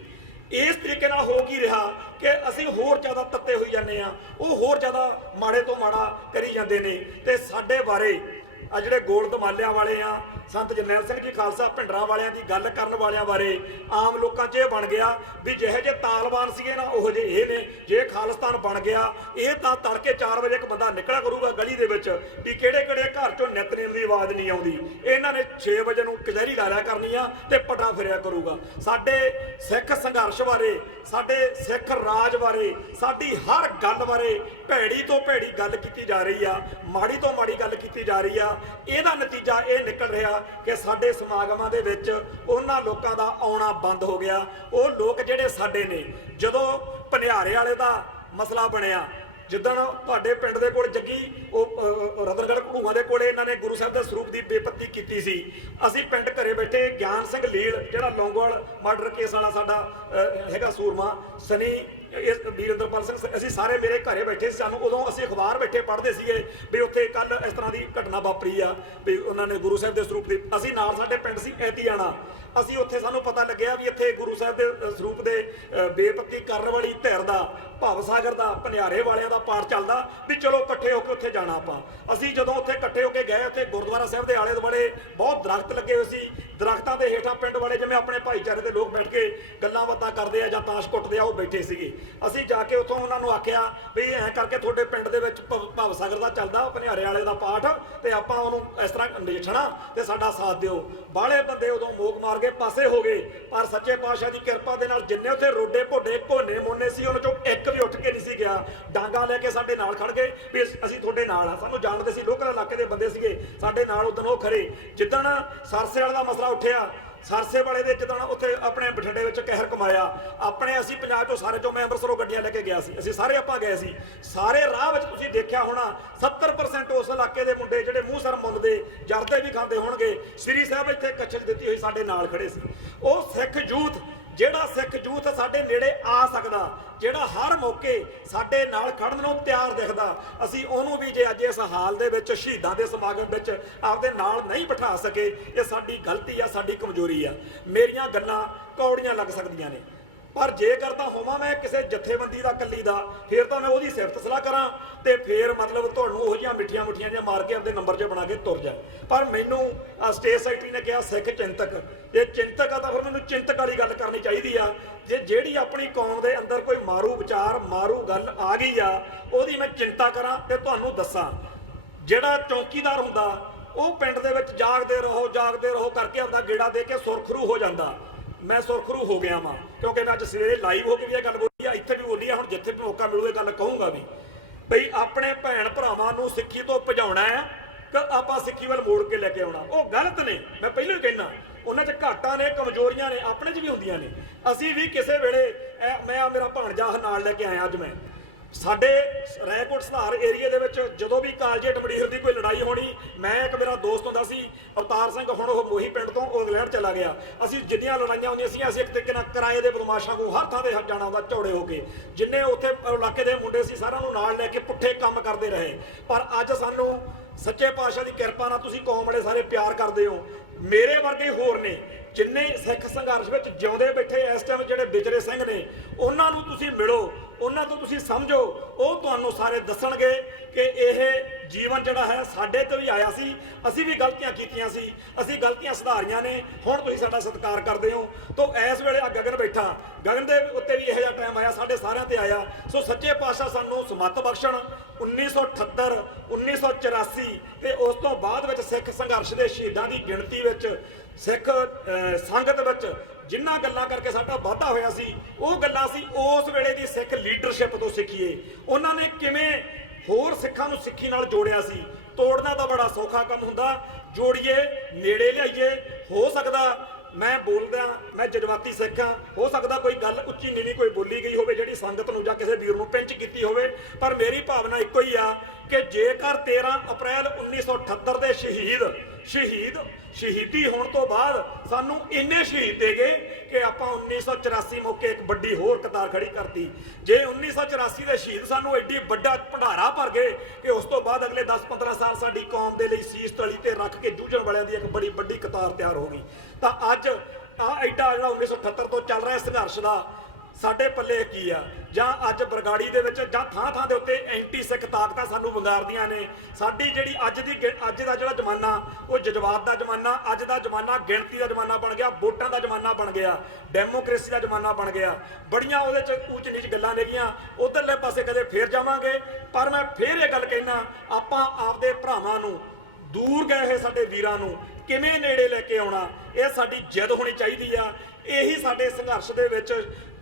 ਇਸ ਤਰੀਕੇ ਨਾਲ ਹੋ ਕੀ ਰਿਹਾ ਕਿ ਅਸੀਂ ਹੋਰ ਜ਼ਿਆਦਾ ਤੱਤੇ ਹੋਈ ਜਾਂਦੇ ਆ, ਉਹ ਹੋਰ ਜ਼ਿਆਦਾ ਮਾੜੇ ਤੋਂ ਮਾੜਾ ਕਰੀ ਜਾਂਦੇ ਨੇ। ਤੇ ਸਾਡੇ ਬਾਰੇ ਆ ਜਿਹੜੇ ਗੋਲ ਦਮਾਲਿਆਂ ਵਾਲੇ ਆ, ਸੰਤ ਜਰਨੈਲ ਸਿੰਘ ਜੀ ਖਾਲਸਾ ਭਿੰਡਰਾਂ ਵਾਲਿਆਂ ਦੀ ਗੱਲ ਕਰਨ ਵਾਲਿਆਂ ਬਾਰੇ ਆਮ ਲੋਕਾਂ 'ਚ ਇਹ ਬਣ ਗਿਆ ਵੀ ਜਿਹੇ ਜਿਹੇ ਤਾਲਬਾਨ ਸੀਗੇ ਨਾ ਉਹੋ ਜਿਹੇ ਇਹ ਨੇ। ਜੇ ਖਾਲਿਸਤਾਨ ਬਣ ਗਿਆ, ਇਹ ਤਾਂ ਤੜਕੇ 4 ਵਜੇ ਇੱਕ ਬੰਦਾ ਨਿਕਲਿਆ ਕਰੂਗਾ ਗਲੀ ਦੇ ਵਿੱਚ ਵੀ ਕਿਹੜੇ ਕਿਹੜੇ ਘਰ 'ਚੋਂ ਨਿਤਨੇਮ ਦੀ ਆਵਾਜ਼ ਨਹੀਂ ਆਉਂਦੀ, ਇਹਨਾਂ ਨੇ 6 ਵਜੇ ਨੂੰ ਕਚਹਿਰੀ ਲਾ ਲਿਆ ਕਰਨੀ ਆ ਤੇ ਪਟਾ ਫਿਰਿਆ ਕਰੂਗਾ। ਸਾਡੇ ਸਿੱਖ ਸੰਘਰਸ਼ ਬਾਰੇ, ਸਾਡੇ ਸਿੱਖ ਰਾਜ ਬਾਰੇ, ਸਾਡੀ ਹਰ ਗੱਲ ਬਾਰੇ ਭੈੜੀ ਤੋਂ ਭੈੜੀ ਗੱਲ ਕੀਤੀ ਜਾ ਰਹੀ ਆ, ਮਾੜੀ ਤੋਂ ਮਾੜੀ ਗੱਲ ਕੀਤੀ ਜਾ ਰਹੀ ਆ। ਇਹਦਾ ਨਤੀਜਾ ਇਹ ਨਿਕਲ ਰਿਹਾ ਕਿ ਸਾਡੇ ਸਮਾਗਮਾਂ ਦੇ ਵਿੱਚ ਉਹਨਾਂ ਲੋਕਾਂ ਦਾ ਆਉਣਾ ਬੰਦ ਹੋ ਗਿਆ। ਉਹ ਲੋਕ ਜਿਹੜੇ ਸਾਡੇ ਨੇ, ਜਦੋਂ ਭਨਿਆਰੇ ਵਾਲੇ ਦਾ ਮਸਲਾ ਬਣਿਆ, ਜਿੱਦਣ ਤੁਹਾਡੇ ਪਿੰਡ ਦੇ ਕੋਲ ਜੱਗੀ ਉਹ ਰਤਨਗੜ੍ਹ ਘੜੂਆਂ ਦੇ ਕੋਲੇ ਇਹਨਾਂ ਨੇ ਗੁਰੂ ਸਾਹਿਬ ਦੇ ਸਰੂਪ ਦੀ ਬੇਪੱਤੀ ਕੀਤੀ ਸੀ, ਅਸੀਂ ਪਿੰਡ ਘਰੇ ਬੈਠੇ ਗਿਆਨ ਸਿੰਘ ਲੀਲ ਜਿਹੜਾ ਲੌਂਗੋਵਾਲ ਮਰਡਰ ਕੇਸ ਵਾਲਾ ਸਾਡਾ ਹੈਗਾ ਸੂਰਮਾ, ਸਨੀ ਇਸ ਵੀਰਿੰਦਰਪਾਲ ਸਿੰਘ, ਅਸੀਂ ਸਾਰੇ ਮੇਰੇ ਘਰੇ ਬੈਠੇ ਸੀ। ਸਾਨੂੰ ਉਦੋਂ ਅਸੀਂ ਅਖਬਾਰ ਬੈਠੇ ਪੜ੍ਹਦੇ ਸੀਗੇ ਵੀ ਉੱਥੇ ਕੱਲ ਇਸ ਤਰ੍ਹਾਂ ਦੀ ਘਟਨਾ ਵਾਪਰੀ ਆ ਵੀ ਉਹਨਾਂ ਨੇ ਗੁਰੂ ਸਾਹਿਬ ਦੇ ਸਰੂਪ ਦੀ, ਅਸੀਂ ਨਾਲ ਸਾਡੇ ਪਿੰਡ ਸੀ ਐਤੀਆਣਾ, ਅਸੀਂ ਉੱਥੇ ਸਾਨੂੰ ਪਤਾ ਲੱਗਿਆ ਵੀ ਇੱਥੇ ਗੁਰੂ ਸਾਹਿਬ ਦੇ ਸਰੂਪ ਦੇ ਬੇਪੱਤੀ ਕਰਨ ਵਾਲੀ ਧਿਰ ਦਾ, ਭਵ ਸਾਗਰ ਦਾ, ਭਨਿਆਰੇ ਵਾਲਿਆਂ ਦਾ ਪਾਠ ਚੱਲਦਾ ਵੀ ਚਲੋ ਇਕੱਠੇ ਹੋ ਕੇ ਉੱਥੇ ਜਾਣਾ ਆਪਾਂ। ਅਸੀਂ ਜਦੋਂ ਉੱਥੇ ਇਕੱਠੇ ਹੋ ਕੇ ਗਏ, ਉੱਥੇ ਗੁਰਦੁਆਰਾ ਸਾਹਿਬ ਦੇ ਆਲੇ ਦੁਆਲੇ ਬਹੁਤ ਦਰਖਤ ਲੱਗੇ ਹੋਏ ਸੀ, ਦਰਖਤਾਂ ਦੇ ਹੇਠਾਂ ਪਿੰਡ ਵਾਲੇ ਜਿਵੇਂ ਆਪਣੇ ਭਾਈਚਾਰੇ ਦੇ ਲੋਕ ਬੈਠ ਕੇ ਗੱਲਾਂ ਬਾਤਾਂ ਕਰਦੇ ਆ ਜਾਂ ਤਾਸ਼ ਕੁੱਟਦੇ ਆ, ਉਹ ਬੈਠੇ ਸੀਗੇ। ਅਸੀਂ ਜਾ ਕੇ ਉੱਥੋਂ ਉਹਨਾਂ ਨੂੰ ਆਖਿਆ ਵੀ ਐਂ ਕਰਕੇ ਤੁਹਾਡੇ ਪਿੰਡ ਦੇ ਵਿੱਚ ਭਵ ਸਾਗਰ ਦਾ ਚੱਲਦਾ ਭਨਿਆਰੇ ਵਾਲੇ ਦਾ ਪਾਠ, ਤੇ ਆਪਾਂ ਉਹਨੂੰ ਇਸ ਤਰ੍ਹਾਂ ਨਜਿੱਠਣਾ ਤੇ ਸਾਡਾ ਸਾਥ ਦਿਓ। ਬਾਹਲੇ ਬੰਦੇ ਉਦੋਂ ਮੋਕ ਮਾਰ ਕੇ ਪਾਸੇ ਹੋ ਗਏ, ਪਰ ਸੱਚੇ ਪਾਤਸ਼ਾਹ ਦੀ ਕਿਰਪਾ ਦੇ ਨਾਲ ਜਿੰਨੇ ਉੱਥੇ ਰੋਡੇ ਭੋਡੇ ਘੋਨੇ ਮੋਨੇ ਸੀ, ਉਹਨਾਂ ਚੋਂ ਇੱਕ ਵੀ ਉੱਠ ਕੇ ਨਹੀਂ ਸੀ ਗਿਆ। ਡਾਂਗਾ ਲੈ ਕੇ ਸਾਡੇ ਨਾਲ ਖੜ ਗਏ ਵੀ ਅਸੀਂ ਤੁਹਾਡੇ ਨਾਲ ਆ, ਸਾਨੂੰ ਜਾਣਦੇ ਸੀ, ਲੋਕਲ ਇਲਾਕੇ ਦੇ ਬੰਦੇ ਸੀਗੇ ਸਾਡੇ ਨਾਲ। ਉਦੋਂ ਉਹ ਖਰੇ ਜਿੱਦਣ ਸਰਸੇ ਵਾਲੇ ਦਾ ਮਸਲਾ ਉੱਠਿਆ, ਸਰਸੇ ਵਾਲੇ ਦੇ ਜਿੱਦਣ ਉੱਥੇ ਆਪਣੇ ਬਠਿੰਡੇ ਵਿੱਚ ਕਹਿਰ ਕਮਾਇਆ, ਆਪਣੇ ਅਸੀਂ ਪੰਜਾਬ ਚੋਂ ਸਾਰੇ ਚੋਂ, ਮੈਂ ਅੰਮ੍ਰਿਤਸਰੋਂ ਗੱਡੀਆਂ ਲੈ ਕੇ ਗਿਆ ਸੀ, ਅਸੀਂ ਸਾਰੇ ਆਪਾਂ ਗਏ ਸੀ। ਸਾਰੇ ਰਾਹ ਵਿੱਚ ਤੁਸੀਂ ਦੇਖਿਆ ਹੋਣਾ 70% ਉਸ ਇਲਾਕੇ ਦੇ ਮੁੰਡੇ ਜਿਹੜੇ ਮੂੰਹ ਸਰ ਮੁੰਨਦੇ, ਜਰਦੇ ਵੀ ਖਾਂਦੇ ਹੋਣਗੇ, ਸ੍ਰੀ ਸਾਹਿਬ ਇੱਥੇ ਕੱਛਲ ਦਿੱਤੀ ਹੋਈ ਸਾਡੇ ਨਾਲ ਖੜੇ ਸੀ। ਉਹ ਸਿੱਖ ਯੂਥ, ਜਿਹੜਾ ਸਿੱਖ ਯੂਥ ਸਾਡੇ ਨੇੜੇ ਆ ਸਕਦਾ, ਜਿਹੜਾ ਹਰ ਮੌਕੇ ਸਾਡੇ ਨਾਲ ਖੜਨ ਨੂੰ ਤਿਆਰ ਦਿਖਦਾ, ਅਸੀਂ ਉਹਨੂੰ ਵੀ ਜੇ ਅੱਜ ਇਸ ਹਾਲ ਦੇ ਵਿੱਚ ਸ਼ਹੀਦਾਂ ਦੇ ਸਮਾਗਮ ਵਿੱਚ ਆਪਦੇ ਨਾਲ ਨਹੀਂ ਬਿਠਾ ਸਕੇ, ਇਹ ਸਾਡੀ ਗਲਤੀ ਆ, ਸਾਡੀ ਕਮਜ਼ੋਰੀ ਆ। ਮੇਰੀਆਂ ਗੱਲਾਂ ਕੌੜੀਆਂ ਲੱਗ ਸਕਦੀਆਂ ਨੇ, ਪਰ ਜੇ ਕਰਦਾ ਹੋਵਾਂ ਮੈਂ ਕਿਸੇ ਜਥੇਬੰਦੀ ਦਾ ਇਕੱਲੀ ਦਾ, ਫਿਰ ਤਾਂ ਮੈਂ ਉਹਦੀ ਸਿਫਤ ਸਲਾਹ ਕਰਾਂ ਤੇ ਫਿਰ ਮਤਲਬ ਤੁਹਾਨੂੰ ਉਹ ਜਿਹੀਆਂ ਮਿੱਠੀਆਂ ਮੁੱਠੀਆਂ ਜਿਹਾ ਮਾਰ ਕੇ ਆਪਦੇ ਨੰਬਰ 'ਚ ਬਣਾ ਕੇ ਤੁਰ ਜਾ। ਪਰ ਮੈਨੂੰ ਸਟੇਟ ਸੈਕਟਰੀ ਨੇ ਕਿਹਾ ਸਿੱਖ ਚਿੰਤਕ, ਇਹ ਚਿੰਤਕ ਆ ਤਾਂ ਫਿਰ ਮੈਨੂੰ ਚਿੰਤਕ ਵਾਲੀ ਗੱਲ ਕਰਨੀ ਚਾਹੀਦੀ ਆ। ਜੇ ਜਿਹੜੀ ਆਪਣੀ ਕੌਮ ਦੇ ਅੰਦਰ ਕੋਈ ਮਾਰੂ ਵਿਚਾਰ, ਮਾਰੂ ਗੱਲ ਆ ਗਈ ਆ, ਉਹਦੀ ਮੈਂ ਚਿੰਤਾ ਕਰਾਂ ਤੇ ਤੁਹਾਨੂੰ ਦੱਸਾਂ। ਜਿਹੜਾ ਚੌਕੀਦਾਰ ਹੁੰਦਾ ਉਹ ਪਿੰਡ ਦੇ ਵਿੱਚ ਜਾਗਦੇ ਰਹੋ ਕਰਕੇ ਆਪਦਾ ਗੇੜਾ ਦੇ ਕੇ ਸੁਰਖਰੂ ਹੋ ਜਾਂਦਾ। ਮੈਂ ਸੁਰਖਰੂ ਹੋ ਗਿਆ ਵਾਂ ਕਿਉਂਕਿ ਮੈਂ ਅੱਜ ਸਵੇਰੇ ਲਾਈਵ ਹੋ ਕੇ ਵੀ ਇਹ ਗੱਲ ਬੋਲੀ ਆ, ਇੱਥੇ ਵੀ ਬੋਲੀ ਆ, ਹੁਣ ਜਿੱਥੇ ਵੀ ਮੌਕਾ ਮਿਲੂ ਇਹ ਗੱਲ ਕਹੂੰਗਾ ਵੀ ਬਈ ਆਪਣੇ ਭੈਣ ਭਰਾਵਾਂ ਨੂੰ ਸਿੱਖੀ ਤੋਂ ਭਜਾਉਣਾ ਹੈ ਕਿ ਆਪਾਂ ਸਿੱਖੀ ਵੱਲ ਮੋੜ ਕੇ ਲੈ ਕੇ ਆਉਣਾ। ਉਹ ਗਲਤ ਨੇ, ਮੈਂ ਪਹਿਲਾਂ ਹੀ ਕਹਿਣਾ, ਉਹਨਾਂ 'ਚ ਘਾਟਾਂ ਨੇ, ਕਮਜ਼ੋਰੀਆਂ ਨੇ, ਆਪਣੇ 'ਚ ਵੀ ਹੁੰਦੀਆਂ ਨੇ। ਅਸੀਂ ਵੀ ਕਿਸੇ ਵੇਲੇ ਮੈਂ ਮੇਰਾ ਭਾਣਜਾ ਨਾਲ ਲੈ ਕੇ ਆਇਆ ਅੱਜ ਮੈਂ, ਸਾਡੇ ਰਾਏਕੋਟ ਸੁਧਾਰ ਏਰੀਏ ਦੇ ਵਿੱਚ ਜਦੋਂ ਵੀ ਕਾਲਜੇ ਟਮੜੀਰ ਦੀ ਕੋਈ ਲੜਾਈ ਹੋਣੀ, ਮੈਂ ਇੱਕ ਮੇਰਾ ਦੋਸਤ ਹੁੰਦਾ ਸੀ ਅਵਤਾਰ ਸਿੰਘ, ਹੁਣ ਉਹ ਮੋਹੀ ਪਿੰਡ ਤੋਂ ਇੰਗਲੈਂਡ ਚਲਾ ਗਿਆ, ਅਸੀਂ ਜਿੰਨੀਆਂ ਲੜਾਈਆਂ ਹੁੰਦੀਆਂ ਸੀ ਅਸੀਂ ਇੱਕ ਤਰੀਕੇ ਨਾਲ ਕਿਰਾਏ ਦੇ ਬਦਮਾਸ਼ਾਂ ਕੋਲ ਹਰ ਥਾਂ ਤੇ ਜਾਣਾ ਹੁੰਦਾ ਝੋੜੇ ਹੋ ਕੇ, ਜਿੰਨੇ ਉੱਥੇ ਇਲਾਕੇ ਦੇ ਮੁੰਡੇ ਸੀ ਸਾਰਿਆਂ ਨੂੰ ਨਾਲ ਲੈ ਕੇ ਪੁੱਠੇ ਕੰਮ ਕਰਦੇ ਰਹੇ। ਪਰ ਅੱਜ ਸਾਨੂੰ ਸੱਚੇ ਪਾਤਸ਼ਾਹ ਦੀ ਕਿਰਪਾ ਨਾਲ ਤੁਸੀਂ ਕੌਮ ਵਾਲੇ ਸਾਰੇ ਪਿਆਰ ਕਰਦੇ ਹੋ। ਮੇਰੇ ਵਰਗੇ ਹੋਰ ਨੇ ਜਿੰਨੇ ਸਿੱਖ ਸੰਘਰਸ਼ ਵਿੱਚ ਜਿਉਂਦੇ ਬੈਠੇ ਇਸ ਟਾਈਮ ਜਿਹੜੇ ਵਿਚਰੇ ਸਿੰਘ ਨੇ, ਉਹਨਾਂ ਨੂੰ ਤੁਸੀਂ ਮਿਲੋ, ਉਹਨਾਂ ਤੋਂ ਤੁਸੀਂ ਸਮਝੋ, ਉਹ ਤੁਹਾਨੂੰ ਸਾਰੇ ਦੱਸਣਗੇ ਕਿ ਇਹ ਜੀਵਨ ਜਿਹੜਾ ਹੈ ਸਾਡੇ ਤੋਂ ਵੀ ਆਇਆ ਸੀ, ਅਸੀਂ ਵੀ ਗਲਤੀਆਂ ਕੀਤੀਆਂ ਸੀ, ਅਸੀਂ ਗਲਤੀਆਂ ਸੁਧਾਰੀਆਂ ਨੇ, ਹੁਣ ਤੁਸੀਂ ਸਾਡਾ ਸਤਿਕਾਰ ਕਰਦੇ ਹੋ। ਤਾਂ ਇਸ ਵੇਲੇ ਆ ਗਗਨ ਬੈਠਾ, ਗਗਨ ਦੇ ਉੱਤੇ ਵੀ ਇਹੋ ਜਿਹਾ ਟਾਈਮ ਆਇਆ, ਸਾਡੇ ਸਾਰਿਆਂ ਤੇ ਆਇਆ। ਸੋ ਸੱਚੇ ਪਾਤਸ਼ਾਹ ਸਾਨੂੰ ਸਮੱਤ ਬਖਸ਼ਣ। 1978 1984 ਤੇ ਉਸ ਤੋਂ ਬਾਅਦ ਵਿੱਚ ਸਿੱਖ ਸੰਘਰਸ਼ ਦੇ ਸ਼ਹੀਦਾਂ ਦੀ ਗਿਣਤੀ ਵਿੱਚ ਸਿੱਖ ਸੰਗਤ ਵਿੱਚ ਜਿੰਨਾ ਗੱਲਾਂ ਕਰਕੇ ਸਾਡਾ ਵਾਧਾ ਹੋਇਆ ਸੀ, ਉਹ ਗੱਲਾਂ ਸੀ ਉਸ ਵੇਲੇ ਦੀ ਸਿੱਖ ਲੀਡਰਸ਼ਿਪ ਤੋਂ ਸਿੱਖੀਏ। ਉਹਨਾਂ ਨੇ ਕਿਵੇਂ ਹੋਰ ਸਿੱਖਾਂ ਨੂੰ ਸਿੱਖੀ ਨਾਲ ਜੋੜਿਆ ਸੀ। ਤੋੜਨਾ ਤਾਂ ਬੜਾ ਸੌਖਾ ਕੰਮ ਹੁੰਦਾ, ਜੋੜੀਏ, ਨੇੜੇ ਲਿਆਈਏ। ਹੋ ਸਕਦਾ ਮੈਂ ਬੋਲਦਾ, ਮੈਂ ਜਜ਼ਬਾਤੀ ਸਿੱਖ ਹਾਂ, ਹੋ ਸਕਦਾ ਕੋਈ ਗੱਲ ਉੱਚੀ ਨੀਵੀਂ ਕੋਈ ਬੋਲੀ ਗਈ ਹੋਵੇ ਜਿਹੜੀ ਸੰਗਤ ਨੂੰ ਜਾਂ ਕਿਸੇ ਵੀਰ ਨੂੰ ਪਿੰਚ ਕੀਤੀ ਹੋਵੇ, ਪਰ ਮੇਰੀ ਭਾਵਨਾ ਇੱਕੋ ਹੀ ਆ ਕਿ ਜੇਕਰ 13 ਅਪ੍ਰੈਲ 1978 ਦੇ ਸ਼ਹੀਦੀ ਹੋਣ ਤੋਂ ਬਾਅਦ ਸਾਨੂੰ ਇੰਨੇ ਸ਼ਹੀਦ ਦੇ ਗਏ ਕਿ ਆਪਾਂ 1984 ਮੌਕੇ ਇੱਕ ਵੱਡੀ ਹੋਰ ਕਤਾਰ ਖੜੀ ਕਰਤੀ। ਜੇ 1984 ਦੇ ਸ਼ਹੀਦ ਸਾਨੂੰ ਐਡੀ ਵੱਡਾ ਭੰਡਾਰਾ ਭਰ ਗਏ ਕਿ ਉਸ ਤੋਂ ਬਾਅਦ ਅਗਲੇ 10-15 ਸਾਲ ਸਾਡੀ ਕੌਮ ਦੇ ਲਈ ਸੀਸ ਤਲੀ ਤੇ ਰੱਖ ਕੇ ਜੂਝਣ ਵਾਲਿਆਂ ਦੀ ਇੱਕ ਬੜੀ ਵੱਡੀ ਕਤਾਰ ਤਿਆਰ ਹੋ ਗਈ। ਤਾਂ ਅੱਜ ਆ ਐਡਾ ਜਿਹੜਾ 1978 ਤੋਂ ਚੱਲ ਰਿਹਾ ਸੰਘਰਸ਼ ਦਾ ਸਾਡੇ ਪੱਲੇ ਕੀ ਆ, ਜਾਂ ਅੱਜ ਬਰਗਾੜੀ ਦੇ ਵਿੱਚ ਜਾਂ ਥਾਂ ਥਾਂ ਦੇ ਉੱਤੇ ਐਂਟੀ ਸਿੱਖ ਤਾਕਤਾਂ ਸਾਨੂੰ ਵੰਗਾਰਦੀਆਂ ਨੇ। ਸਾਡੀ ਜਿਹੜੀ ਅੱਜ ਦਾ ਜਿਹੜਾ ਜ਼ਮਾਨਾ ਉਹ ਜਜ਼ਬਾਤ ਦਾ ਜ਼ਮਾਨਾ, ਅੱਜ ਦਾ ਜ਼ਮਾਨਾ ਗਿਣਤੀ ਦਾ ਜ਼ਮਾਨਾ ਬਣ ਗਿਆ, ਵੋਟਾਂ ਦਾ ਜ਼ਮਾਨਾ ਬਣ ਗਿਆ, ਡੈਮੋਕ੍ਰੇਸੀ ਦਾ ਜ਼ਮਾਨਾ ਬਣ ਗਿਆ। ਬੜੀਆਂ ਉਹਦੇ 'ਚ ਊਚ ਨੀਚ ਗੱਲਾਂ ਨੇਗੀਆਂ, ਉਧਰਲੇ ਪਾਸੇ ਕਦੇ ਫੇਰ ਜਾਵਾਂਗੇ। ਪਰ ਮੈਂ ਫੇਰ ਇਹ ਗੱਲ ਕਹਿਣਾ, ਆਪਾਂ ਆਪਦੇ ਭਰਾਵਾਂ ਨੂੰ, ਦੂਰ ਗਏ ਹੋਏ ਸਾਡੇ ਵੀਰਾਂ ਨੂੰ ਕਿਵੇਂ ਨੇੜੇ ਲੈ ਕੇ ਆਉਣਾ, ਇਹ ਸਾਡੀ ਜਿੱਦ ਹੋਣੀ ਚਾਹੀਦੀ ਆ। ਇਹੀ ਸਾਡੇ ਸੰਘਰਸ਼ ਦੇ ਵਿੱਚ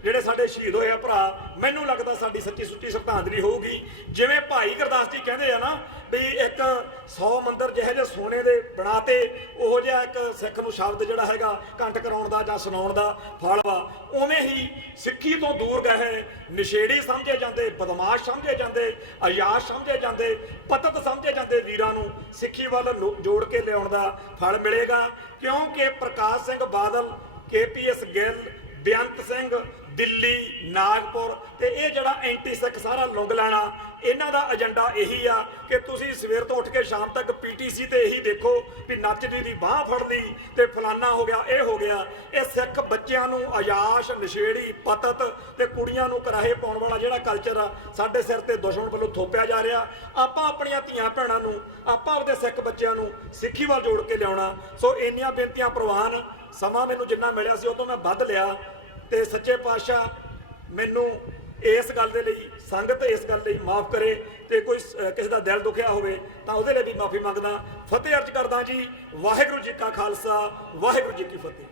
ਜਿਹੜੇ ਸਾਡੇ ਸ਼ਹੀਦ ਹੋਏ ਆ ਭਰਾ, ਮੈਨੂੰ ਲੱਗਦਾ ਸਾਡੀ ਸੱਚੀ ਸੁੱਚੀ ਸ਼ਰਧਾਂਜਲੀ ਹੋਊਗੀ। ਜਿਵੇਂ ਭਾਈ ਗੁਰਦਾਸ ਜੀ ਕਹਿੰਦੇ ਆ ਨਾ ਵੀ ਇੱਕ 100 ਮੰਦਰ ਜਿਹੇ ਜਿਹੇ ਸੋਨੇ ਦੇ ਬਣਾਤੇ, ਉਹੋ ਜਿਹਾ ਇੱਕ ਸਿੱਖ ਨੂੰ ਸ਼ਬਦ ਜਿਹੜਾ ਹੈਗਾ ਕੰਠ ਕਰਾਉਣ ਦਾ ਜਾਂ ਸੁਣਾਉਣ ਦਾ ਫਲ ਵਾ। ਉਵੇਂ ਹੀ ਸਿੱਖੀ ਤੋਂ ਦੂਰ ਗਏ ਨਸ਼ੇੜੀ ਸਮਝੇ ਜਾਂਦੇ, ਬਦਮਾਸ਼ ਸਮਝੇ ਜਾਂਦੇ, ਅਯਾਸ਼ ਸਮਝੇ ਜਾਂਦੇ, ਪਤਤ ਸਮਝੇ ਜਾਂਦੇ ਵੀਰਾਂ ਨੂੰ ਸਿੱਖੀ ਵੱਲ ਜੋੜ ਕੇ ਲਿਆਉਣ ਦਾ ਫਲ ਮਿਲੇਗਾ। ਕਿਉਂਕਿ ਪ੍ਰਕਾਸ਼ ਸਿੰਘ ਬਾਦਲ, KPS ਗਿੱਲ, ਬੇਅੰਤ ਸਿੰਘ, ਦਿੱਲੀ, ਨਾਗਪੁਰ ਤੇ ਇਹ ਜਿਹੜਾ ਐਂਟੀ ਸਿੱਖ ਸਾਰਾ ਲੁੰਗ ਲੈਣਾ, ਇਹਨਾਂ ਦਾ ਏਜੰਡਾ ਇਹੀ ਆ ਕਿ ਤੁਸੀਂ ਸਵੇਰ ਤੋਂ ਉੱਠ ਕੇ ਸ਼ਾਮ ਤੱਕ PTC ਤੇ ਇਹੀ ਦੇਖੋ ਵੀ ਨੱਚਦੀ ਦੀ ਬਾਹ ਫੜ ਲਈ ਤੇ ਫਲਾਨਾ ਹੋ ਗਿਆ, ਇਹ ਹੋ ਗਿਆ। ਇਹ ਸਿੱਖ ਬੱਚਿਆਂ ਨੂੰ ਅਯਾਸ਼, ਨਸ਼ੇੜੀ, ਪਤਤ ਤੇ ਕੁੜੀਆਂ ਨੂੰ ਕਰਾਹੇ ਪਾਉਣ ਵਾਲਾ ਜਿਹੜਾ ਕਲਚਰ ਆ ਸਾਡੇ ਸਿਰ ਤੇ ਦੁਸ਼ਮਣ ਵੱਲੋਂ ਥੋਪਿਆ ਜਾ ਰਿਹਾ। ਆਪਾਂ ਆਪਣੀਆਂ ਧੀਆਂ ਭੈਣਾਂ ਨੂੰ, ਆਪਾਂ ਆਪਦੇ ਸਿੱਖ ਬੱਚਿਆਂ ਨੂੰ ਸਿੱਖੀ ਵੱਲ ਜੋੜ ਕੇ ਲਿਆਉਣਾ। ਸੋ ਇੰਨੀਆਂ ਬੇਨਤੀਆਂ ਪ੍ਰਵਾਨ, ਸਮਾਂ ਮੈਨੂੰ ਜਿੰਨਾ ਮਿਲਿਆ ਸੀ ਉਹ ਤੋਂ ਮੈਂ ਵੱਧ ਲਿਆ, ਤੇ ਸੱਚੇ ਪਾਤਸ਼ਾਹ ਮੈਨੂੰ ਇਸ ਗੱਲ ਦੇ ਲਈ, ਸੰਗਤ ਇਸ ਗੱਲ ਲਈ ਮਾਫ ਕਰੇ, ਤੇ ਕੋਈ ਕਿਸੇ ਦਾ ਦਿਲ ਦੁਖਿਆ ਹੋਵੇ ਤਾਂ ਉਹਦੇ ਲਈ ਵੀ ਮਾਫੀ ਮੰਗਦਾ। ਫਤਿਹ ਅਰਜ਼ ਕਰਦਾ ਜੀ। ਵਾਹਿਗੁਰੂ ਜੀ ਕਾ ਖਾਲਸਾ, ਵਾਹਿਗੁਰੂ ਜੀ ਕੀ ਫਤਿਹ।